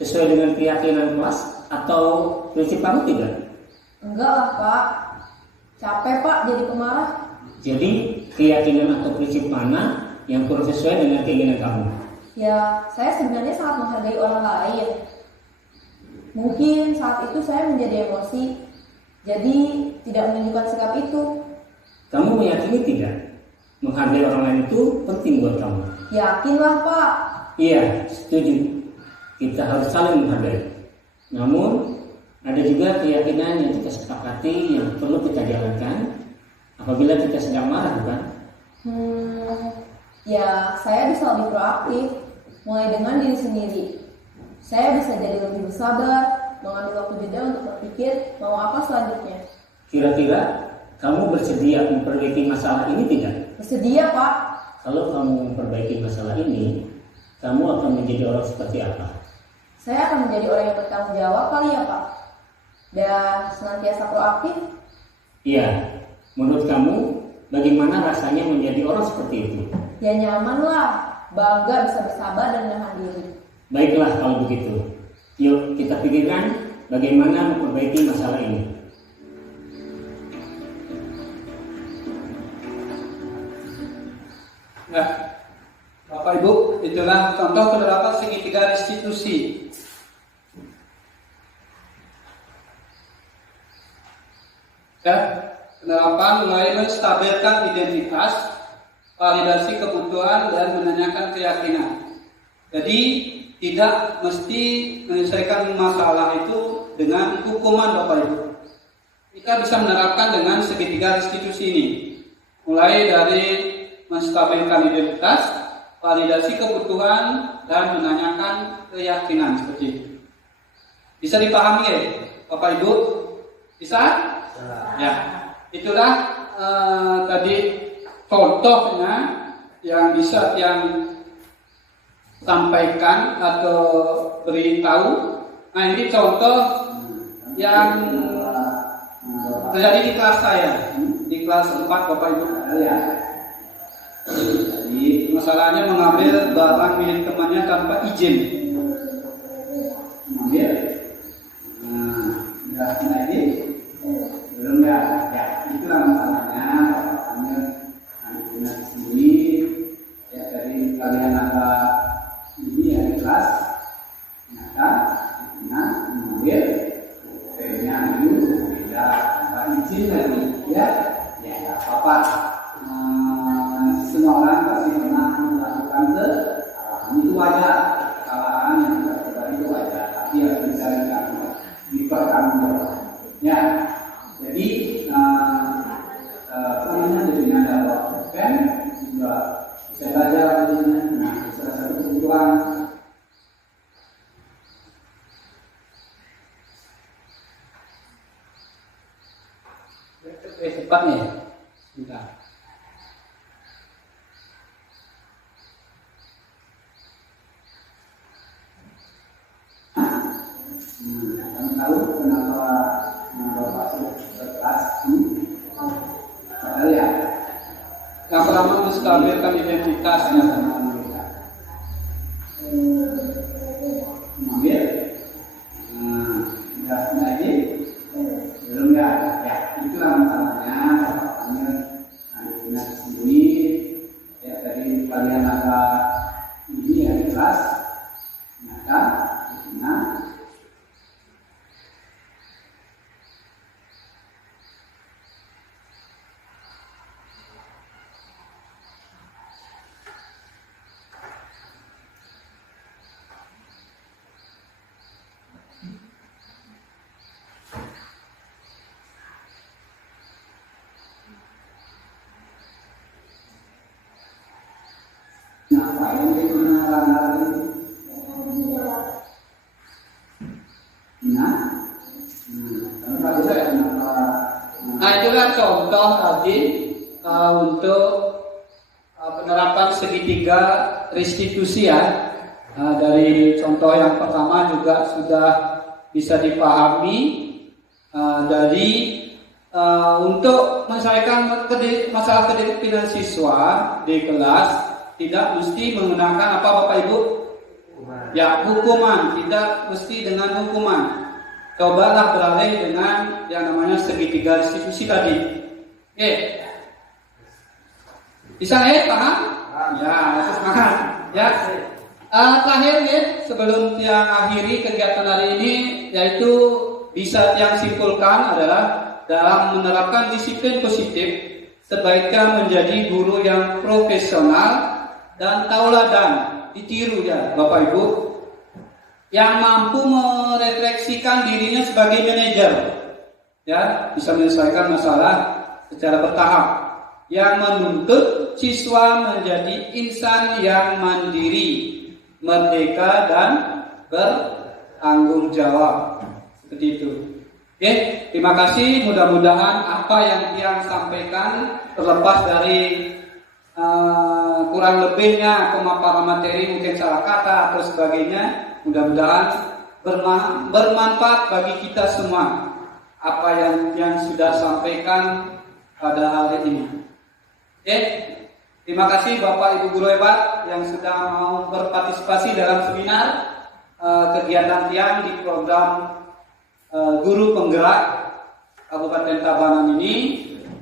sesuai dengan keyakinan kelas atau prinsip kamu tidak? Enggak lah Pak. Capek Pak jadi pemarah. Jadi keyakinan atau prinsip mana yang kurang sesuai dengan keinginan kamu? Ya, saya sebenarnya sangat menghargai orang lain. Mungkin saat itu saya menjadi emosi, jadi tidak menunjukkan sikap itu. Kamu meyakini tidak menghargai orang lain itu penting buat kamu? Yakinlah Pak. Iya, setuju. Kita harus saling menghargai. Namun ada juga keyakinan yang kita sepakati yang perlu kita jalankan apabila kita sedang marah, bukan? Ya saya bisa lebih proaktif, mulai dengan diri sendiri. Saya bisa jadi lebih bersabar, mengambil waktu jeda untuk berpikir mau apa selanjutnya. Kira-kira kamu bersedia memperbaiki masalah ini tidak? Bersedia Pak. Kalau kamu memperbaiki masalah ini, kamu akan menjadi orang seperti apa? Saya akan menjadi orang yang bertanggung jawab kali ya Pak. Dan senantiasa proaktif. Iya, menurut kamu bagaimana rasanya menjadi orang seperti itu? Ya nyaman lah, bangga bisa bersabar dan menahan diri. Baiklah kalau begitu. Yuk kita pikirkan bagaimana memperbaiki masalah ini. Nah, Bapak Ibu, itulah contoh penerapan segitiga restitusi. Ya, penerapan mulai menstabilkan identitas, validasi kebutuhan, dan menanyakan keyakinan. Jadi tidak mesti menyelesaikan masalah itu dengan hukuman Bapak Ibu. Kita bisa menerapkan dengan segitiga restitusi ini. Mulai dari menstabilkan identitas, validasi kebutuhan, dan menanyakan keyakinan seperti itu. Bisa dipahami ya Bapak Ibu? Bisa? Ya. Itulah tadi contohnya yang bisa yang sampaikan atau beritahu. Nah ini contoh yang terjadi di kelas saya, di kelas 4 Bapak Ibu. Jadi masalahnya mengambil barang milik temannya tanpa izin. Mengambil. Nah, ini belum ya. Itulah masalahnya. Nah, di sini ya dari kalian ada ini ya di kelas, maka mengambil kayaknya itu tidak tanpa izin lagi ya nggak apa-apa. Semua orang pasti pernah melakukan kesalahan, itu wajar. Kesalahan yang terjadi itu wajar, tapi harus dicarikan dipertanggungjawabkan. Ya, jadi dengan ada pen juga bisa belajar dengan salah satu kebutuhan. Cepatnya ya, sebentar. Kamu tahu kenapa masuk ke kelas ini? Padahal ya, yang pertama menstabilkan identitasnya sama mereka. Mengambil, sudah lagi, belum ya? Ya, itulah masalahnya. Bapaknya anak sendiri, ya tadi kalian ada ini ya di kelas, maka yang digunakan nah itulah contoh tadi untuk penerapan segitiga restitusi ya. Dari contoh yang pertama juga sudah bisa dipahami dari untuk menyelesaikan masalah kedisiplinan siswa di kelas tidak mesti menggunakan apa Bapak Ibu? Ya, hukuman, tidak mesti dengan hukuman. Cobalah beralih dengan yang namanya segitiga restitusi tadi. Oke. Bisa paham? Ya, semangat. Ya. Terakhir ya, sebelum yang akhiri kegiatan hari ini, yaitu bisa yang simpulkan adalah dalam menerapkan disiplin positif, sebaiknya menjadi guru yang profesional dan tauladan, ditiru ya Bapak Ibu, yang mampu merefleksikan dirinya sebagai manajer, ya bisa menyelesaikan masalah secara bertahap, yang menuntut siswa menjadi insan yang mandiri, merdeka dan bertanggung jawab. Seperti itu. Oke, terima kasih. Mudah-mudahan apa yang sampaikan terlepas dari kurang lebihnya pemaparan materi, mungkin salah kata atau sebagainya, mudah-mudahan bermanfaat bagi kita semua apa yang sudah sampaikan pada hari ini. Oke, terima kasih Bapak Ibu guru hebat yang sudah mau berpartisipasi dalam seminar kegiatan tiang di program Guru Penggerak Kabupaten Tabanan ini.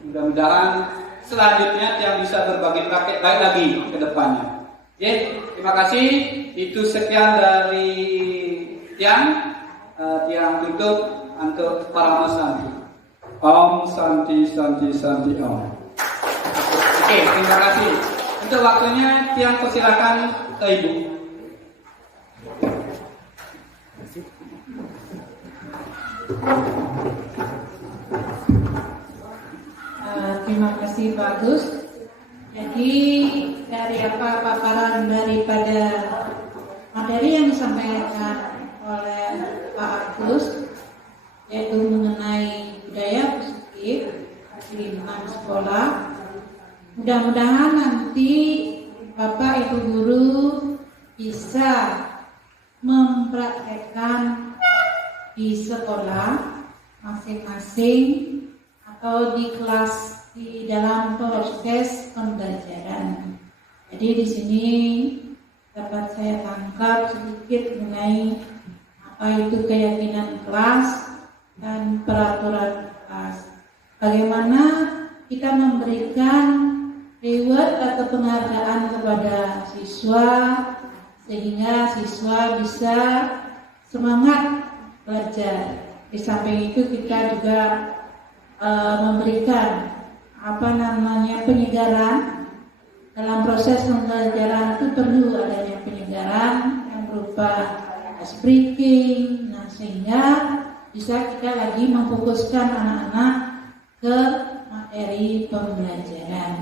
Mudah-mudahan selanjutnya tiang bisa berbagi praktek baik lagi ke depannya. Oke, terima kasih. Itu sekian dari tiang. Tiang tutup untuk para masanti. Om Santi Santi Santi Om. Oke, terima kasih. Untuk waktunya tiang persilakan ke Ibu. Terima kasih Pak Agus. Jadi dari paparan daripada materi yang disampaikan oleh Pak Agus, yaitu mengenai budaya positif di lingkungan sekolah, mudah-mudahan nanti Bapak Ibu guru bisa mempraktekkan di sekolah masing-masing atau di kelas di dalam proses pembelajaran. Jadi di sini dapat saya tangkap sedikit mengenai apa itu keyakinan kelas dan peraturan kelas. Bagaimana kita memberikan reward atau penghargaan kepada siswa sehingga siswa bisa semangat belajar. Di samping itu kita juga memberikan penyegaran. Dalam proses pembelajaran itu perlu adanya penyegaran yang berupa ice breaking, sehingga bisa kita lagi memfokuskan anak-anak ke materi pembelajaran.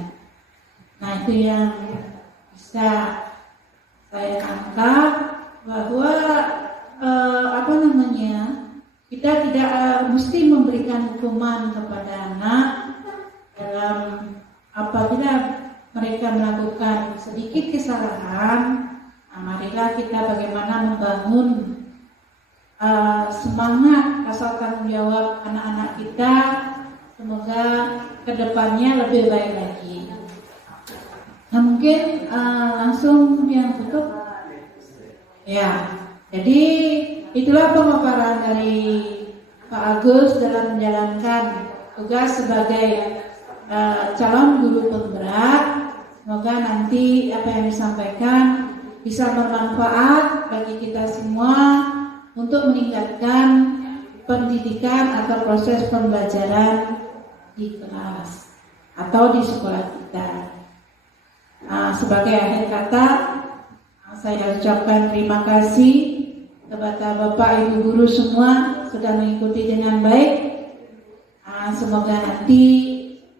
Nah, itu yang bisa saya tangkap, bahwa kita tidak mesti memberikan hukuman kepada anak dalam apabila mereka melakukan sedikit kesalahan. Marilah kita bagaimana membangun semangat rasa tanggung jawab anak-anak kita, semoga kedepannya lebih baik lagi. Nah, mungkin langsung yang tutup ya. Jadi itulah pemaparan dari Pak Agus dalam menjalankan tugas sebagai calon guru penggerak. Semoga nanti apa yang disampaikan bisa bermanfaat bagi kita semua untuk meningkatkan pendidikan atau proses pembelajaran di kelas atau di sekolah kita. Sebagai akhir kata, saya ucapkan terima kasih kepada Bapak Ibu guru semua sudah mengikuti dengan baik. Semoga nanti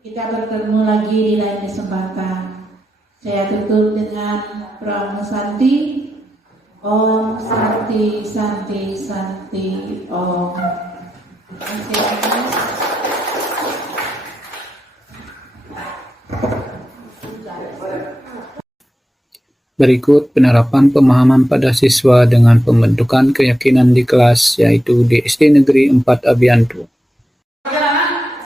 kita bertemu lagi di lain kesempatan. Saya tutup dengan Brahma Santi. Om Santi Santi Santi Om. Terima kasih. Berikut penerapan pemahaman pada siswa dengan pembentukan keyakinan di kelas, yaitu di SD Negeri 4 Abiantu. Bagaimana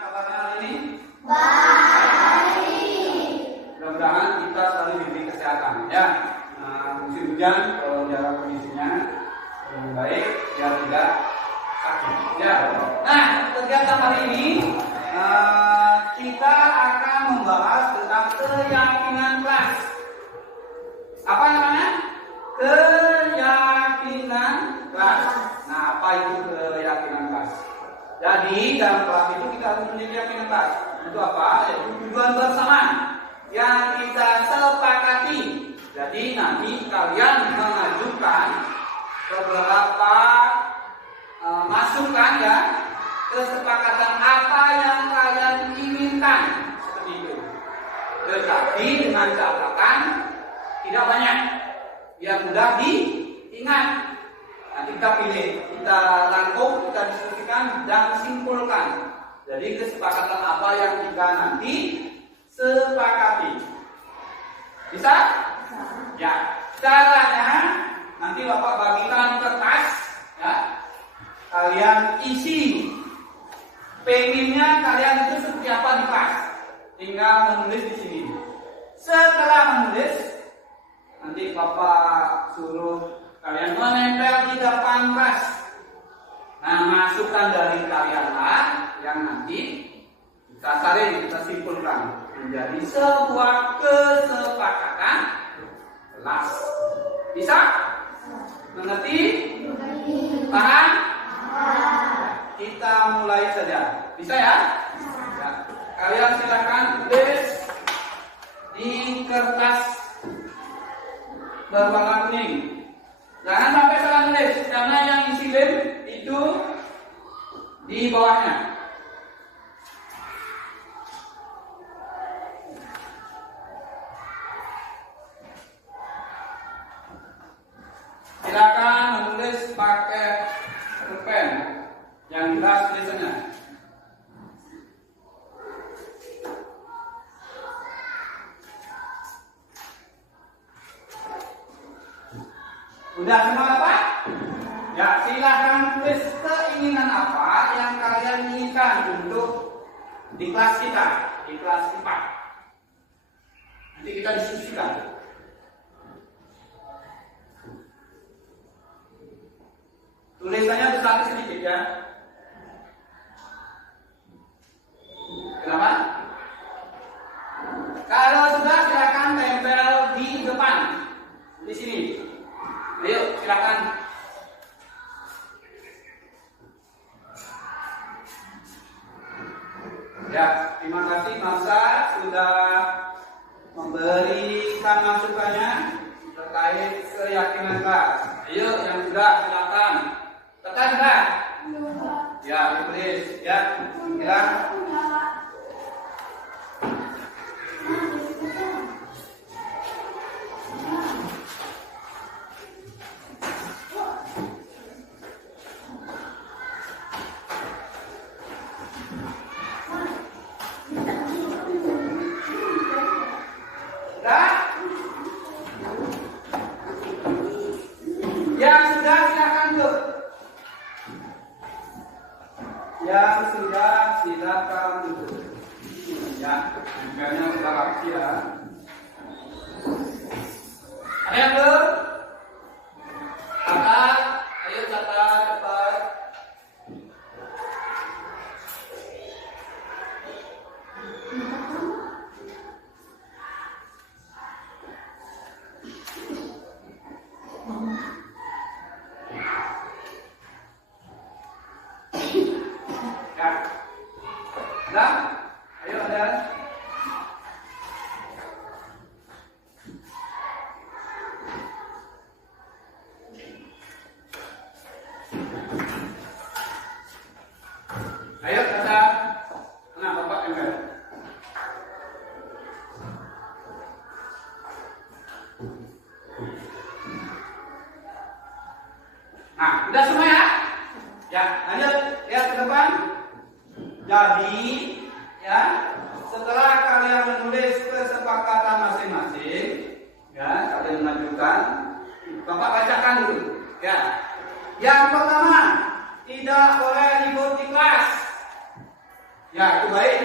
kabarnya hari ini? Baik. Mudah-mudahan kita selalu diberi kesehatan ya. Musim hujan kalau jaga kondisinya lebih baik biar tidak sakit. Ya. Nah, kegiatan hari ini kita akan membahas tentang keyakinan kelas. Apa namanya? Keyakinan kelas. Nah, apa itu keyakinan kelas? Jadi dalam kelas itu kita harus memiliki keyakinan kelas. Itu apa? Yaitu tujuan bersama yang kita sepakati. Jadi nanti kalian mengajukan beberapa masukan ya, kesepakatan apa yang kalian inginkan, seperti itu. Tetapi dengan catatan tidak banyak, yang mudah diingat. Nanti kita pilih, kita rangkum, kita diskusikan dan simpulkan. Jadi kesepakatan apa yang kita nanti sepakati. Bisa? Ya. Caranya nanti Bapak bagikan kertas, ya. Kalian isi. Pengennya kalian itu seperti apa di kelas? Tinggal menulis di sini. Setelah menulis, nanti Bapak suruh kalian menempel di depan kelas. Nah, masukan dari kalianlah yang nanti kita saring, kita simpulkan menjadi sebuah kesepakatan kelas. Bisa? Mengerti? Paham? Kita mulai saja. Bisa ya? Ya. Kalian silakan tulis di kertas berwarna kuning. Jangan sampai salah nulis, karena yang isi lem itu di bawahnya. Silakan menulis pakai pulpen yang jelas tulisannya. Udah semua Pak? Ya, silakan tulis keinginan apa yang kalian inginkan untuk di kelas kita, di kelas 4. Nanti kita diskusikan. Tulisannya besar sedikit ya. Kenapa? Kalau sudah silakan tempel di depan, di sini. Ayo silakan. Ya, terima kasih Masa sudah memberikan masukannya terkait keyakinan kelas. Ayo yang sudah silakan. Tekan sudah? Ya, ditulis ya. Ya. Yang sudah silakan duduk. Yang sudah silakan duduk. Ya, tempelnya sudah rapi ya. Ada yang belum? Catat, ayo catat cepat. Ya. Dah? Ayo ada. Ayo kata ya, setelah kalian menulis kesepakatan masing-masing, ya, kalian mengajukan, Bapak bacakan dulu, ya. Yang pertama, tidak boleh ribut di kelas, ya, itu baik.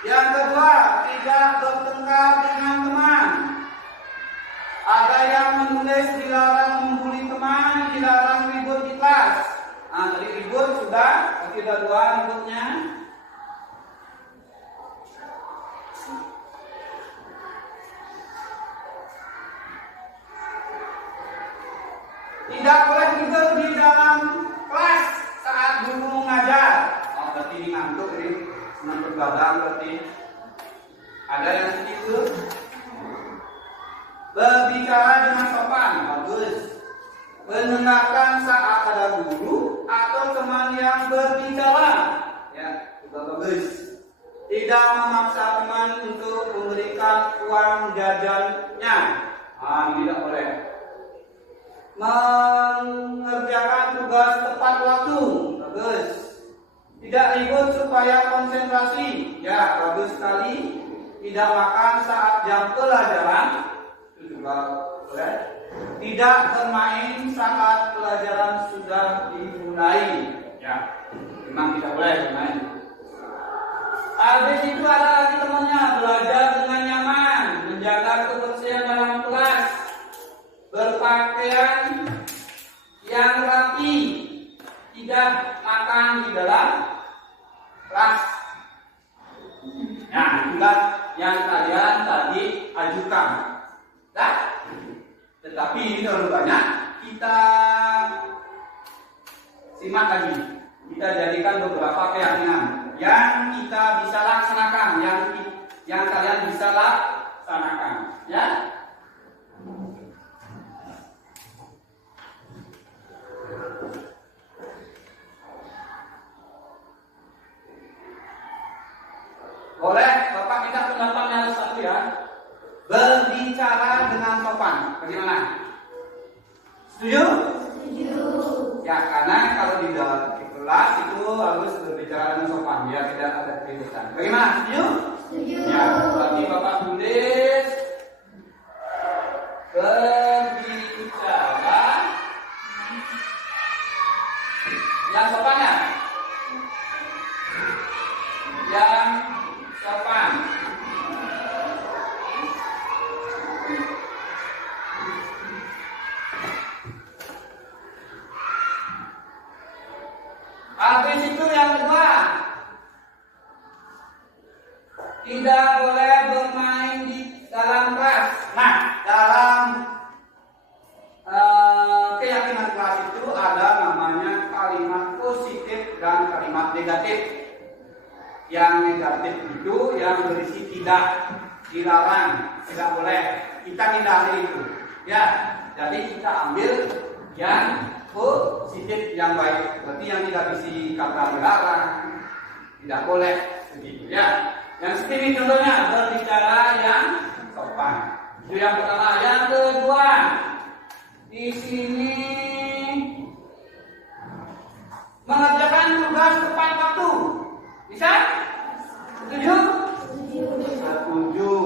Yang kedua, tidak bertengkar dengan teman. Ada yang menulis dilarang membuli teman, dilarang ribut di kelas. Nah, tadi ribut sudah, tidak dua ributnya. Tidak boleh tidur di dalam kelas saat guru mengajar. Oh, berarti ini ngantuk ini, ngantuk badan berarti. Ada yang seperti itu. Berbicara dengan sopan, bagus. Mendengarkan saat ada guru atau teman yang berbicara, ya, juga bagus. Tidak memaksa teman untuk memberikan uang jajannya, tidak boleh. Mengerjakan tugas tepat waktu, bagus. Tidak ribut supaya konsentrasi, ya, bagus sekali. Tidak makan saat jam pelajaran, itu juga boleh. Tidak bermain saat pelajaran sudah dimulai, ya, memang tidak boleh bermain. Habis itu ada lagi temannya, belajar dengan nyaman, menjaga kebersihan dalam kelas, berpakaian yang rapi, tidak makan di dalam kelas. Nah, itulah yang kalian tadi ajukan. Nah, tetapi ini terlalu banyak, kita simak lagi. Kita jadikan beberapa keyakinan yang kita bisa laksanakan, yang kalian bisa laksanakan, ya. Boleh, Bapak minta pendapatnya satu ya. Berbicara dengan sopan, bagaimana? Setuju? Setuju. Ya, karena kalau di kelas itu harus berbicara dengan sopan, biar tidak ada keributan. Bagaimana? Setuju? Setuju. Ya, berarti Bapak tulis berbicara yang sopan ya? Yang sopan. Habis itu yang kedua, tidak boleh bermain di dalam kelas. Nah, dalam keyakinan kelas itu ada namanya kalimat positif dan kalimat negatif. Yang negatif itu yang berisi tidak, dilarang, tidak boleh. Kita hindari itu, ya. Jadi kita ambil yang positif, yang baik. Berarti yang tidak berisi kata dilarang, tidak boleh, begitu, ya. Yang seperti contohnya berbicara yang sopan. Itu yang pertama. Yang kedua, di sini mengerjakan tugas tepat waktu. Bisa? Setuju? Setuju.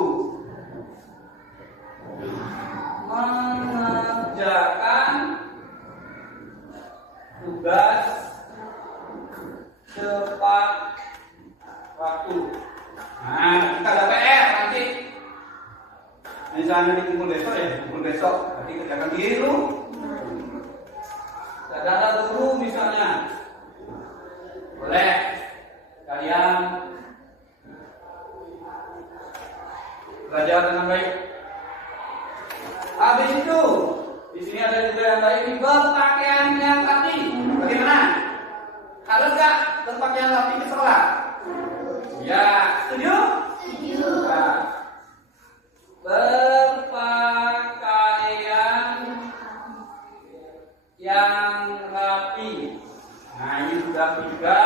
Mengerjakan tugas tepat waktu. Nah, kita ada PR nanti. Misalnya dikumpul besok ya, dikumpul besok. Nanti kerjakan diri lu. Ada guru misalnya. Boleh. Kalian belajar dengan baik. Habis itu, di sini ada juga yang baik, berpakaian yang rapi. Bagaimana? Harus nggak berpakaian rapi ke sekolah? Ya, setuju? Setuju. Nah, berpakaian yang rapi. Nah, ini sudah juga.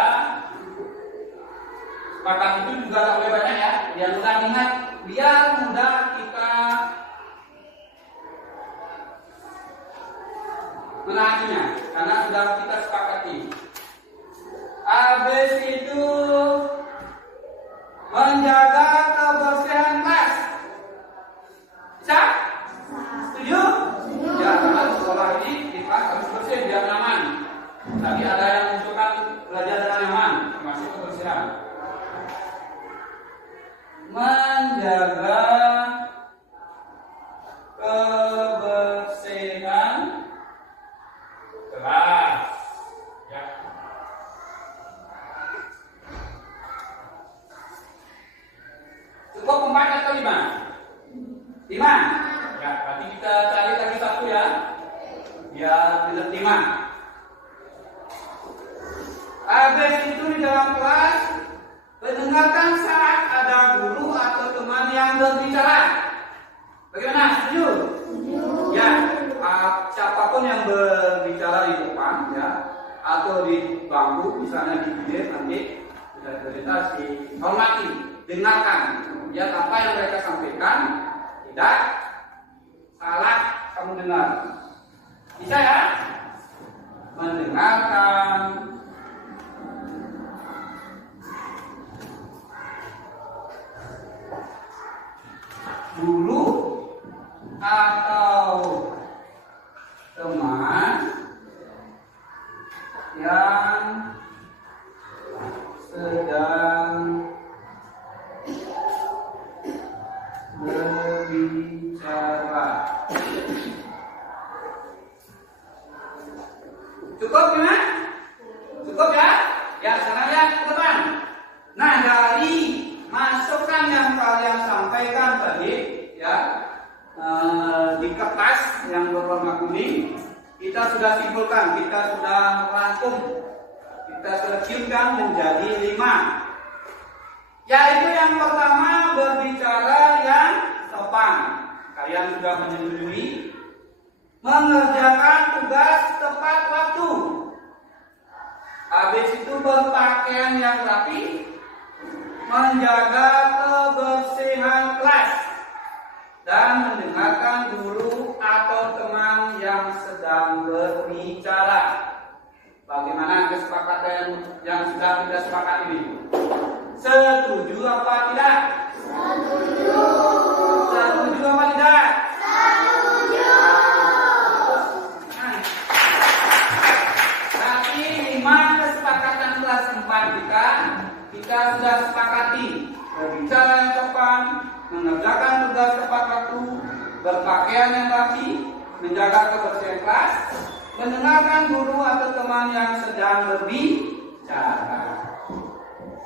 Sepakat itu juga tak boleh banyak ya. Biar mudah ingat, biar mudah kita menaatinya, karena sudah kita sepakati. Habis itu Cukup 4 atau 5? 5? Ya, berarti kita cari lagi satu ya. Biar tidak 5. Habis itu di dalam kelas, mendengarkan saat ada guru atau teman yang berbicara. Bagaimana? Setuju? Ya, siapapun yang berbicara di depan ya, atau di bangku, misalnya di bilir nanti sudah presentasi, hormati, dengarkan. Ya, apa yang mereka sampaikan tidak salah kamu dengar. Bisa ya? Mendengarkan. Guru atau teman yang sedang berbicara. Cukup ya? Cukup ya? Ya, sekarang lihat ke depan. Nah, dari masukan yang kalian sampaikan tadi ya, di kertas yang berwarna kuning, kita sudah simpulkan, kita sudah rangkum, kita sudah ciumkan menjadi 5. Yaitu yang pertama, berbicara yang sopan. Kalian sudah menyetujui. Mengerjakan tugas tepat waktu. Habis itu berpakaian yang rapi. Menjaga kebersihan kelas. Dan mendengarkan guru atau teman yang sedang berbicara. Bagaimana kesepakatan yang sudah kita sepakati ini? Setuju apa tidak? Setuju. Setuju apa tidak? Setuju. Nah, berarti 5 kesepakatan kelas 4 kita sudah sepakati. Berbicara yang sopan, mengerjakan tugas tepat waktu, berpakaian yang rapi, menjaga kebersihan kelas, mendengarkan guru atau teman yang sedang berbicara.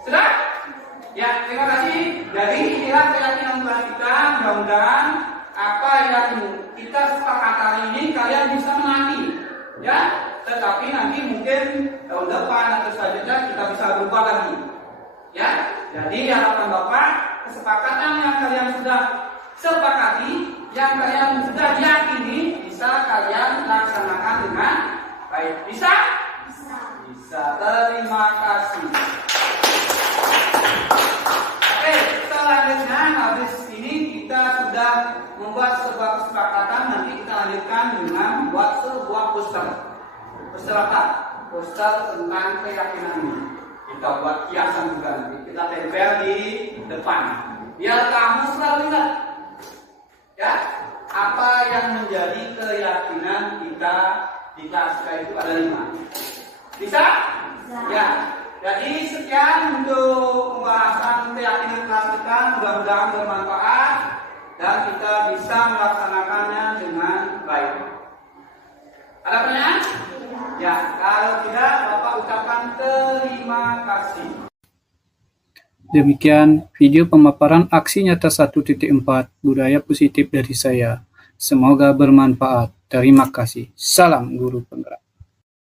Sudah? Ya, terima kasih. Jadi inilah keyakinan kelas kita. Mudah-mudahan apa yang kita sepakat hari ini kalian bisa mengerti. Ya, tetapi nanti mungkin tahun depan atau selanjutnya kita bisa berubah lagi. Ya, jadi harapan Bapak, kesepakatan yang kalian sudah sepakati, yang kalian sudah yakini, bisa kalian laksanakan dengan baik. Bisa? Bisa. Bisa. Terima kasih. Oke, selanjutnya habis ini kita sudah membuat sebuah kesepakatan. Nanti kita lanjutkan dengan membuat sebuah poster. Poster apa? Poster tentang keyakinan ini. Kita buat hiasan juga nanti. Kita tempel di depan. Biar kamu selalu ingat. Ya, apa yang menjadi keyakinan kita di kelas kita itu ada 5. Bisa? Bisa. Ya. Jadi sekian untuk pembahasan keyakinan kelas kita. Mudah-mudahan bermanfaat dan kita bisa melaksanakannya dengan baik. Ada pertanyaan? Ya, kalau tidak, Bapak ucapkan terima kasih. Demikian video pemaparan aksi nyata 1.4 budaya positif dari saya. Semoga bermanfaat. Terima kasih. Salam Guru Pengajar.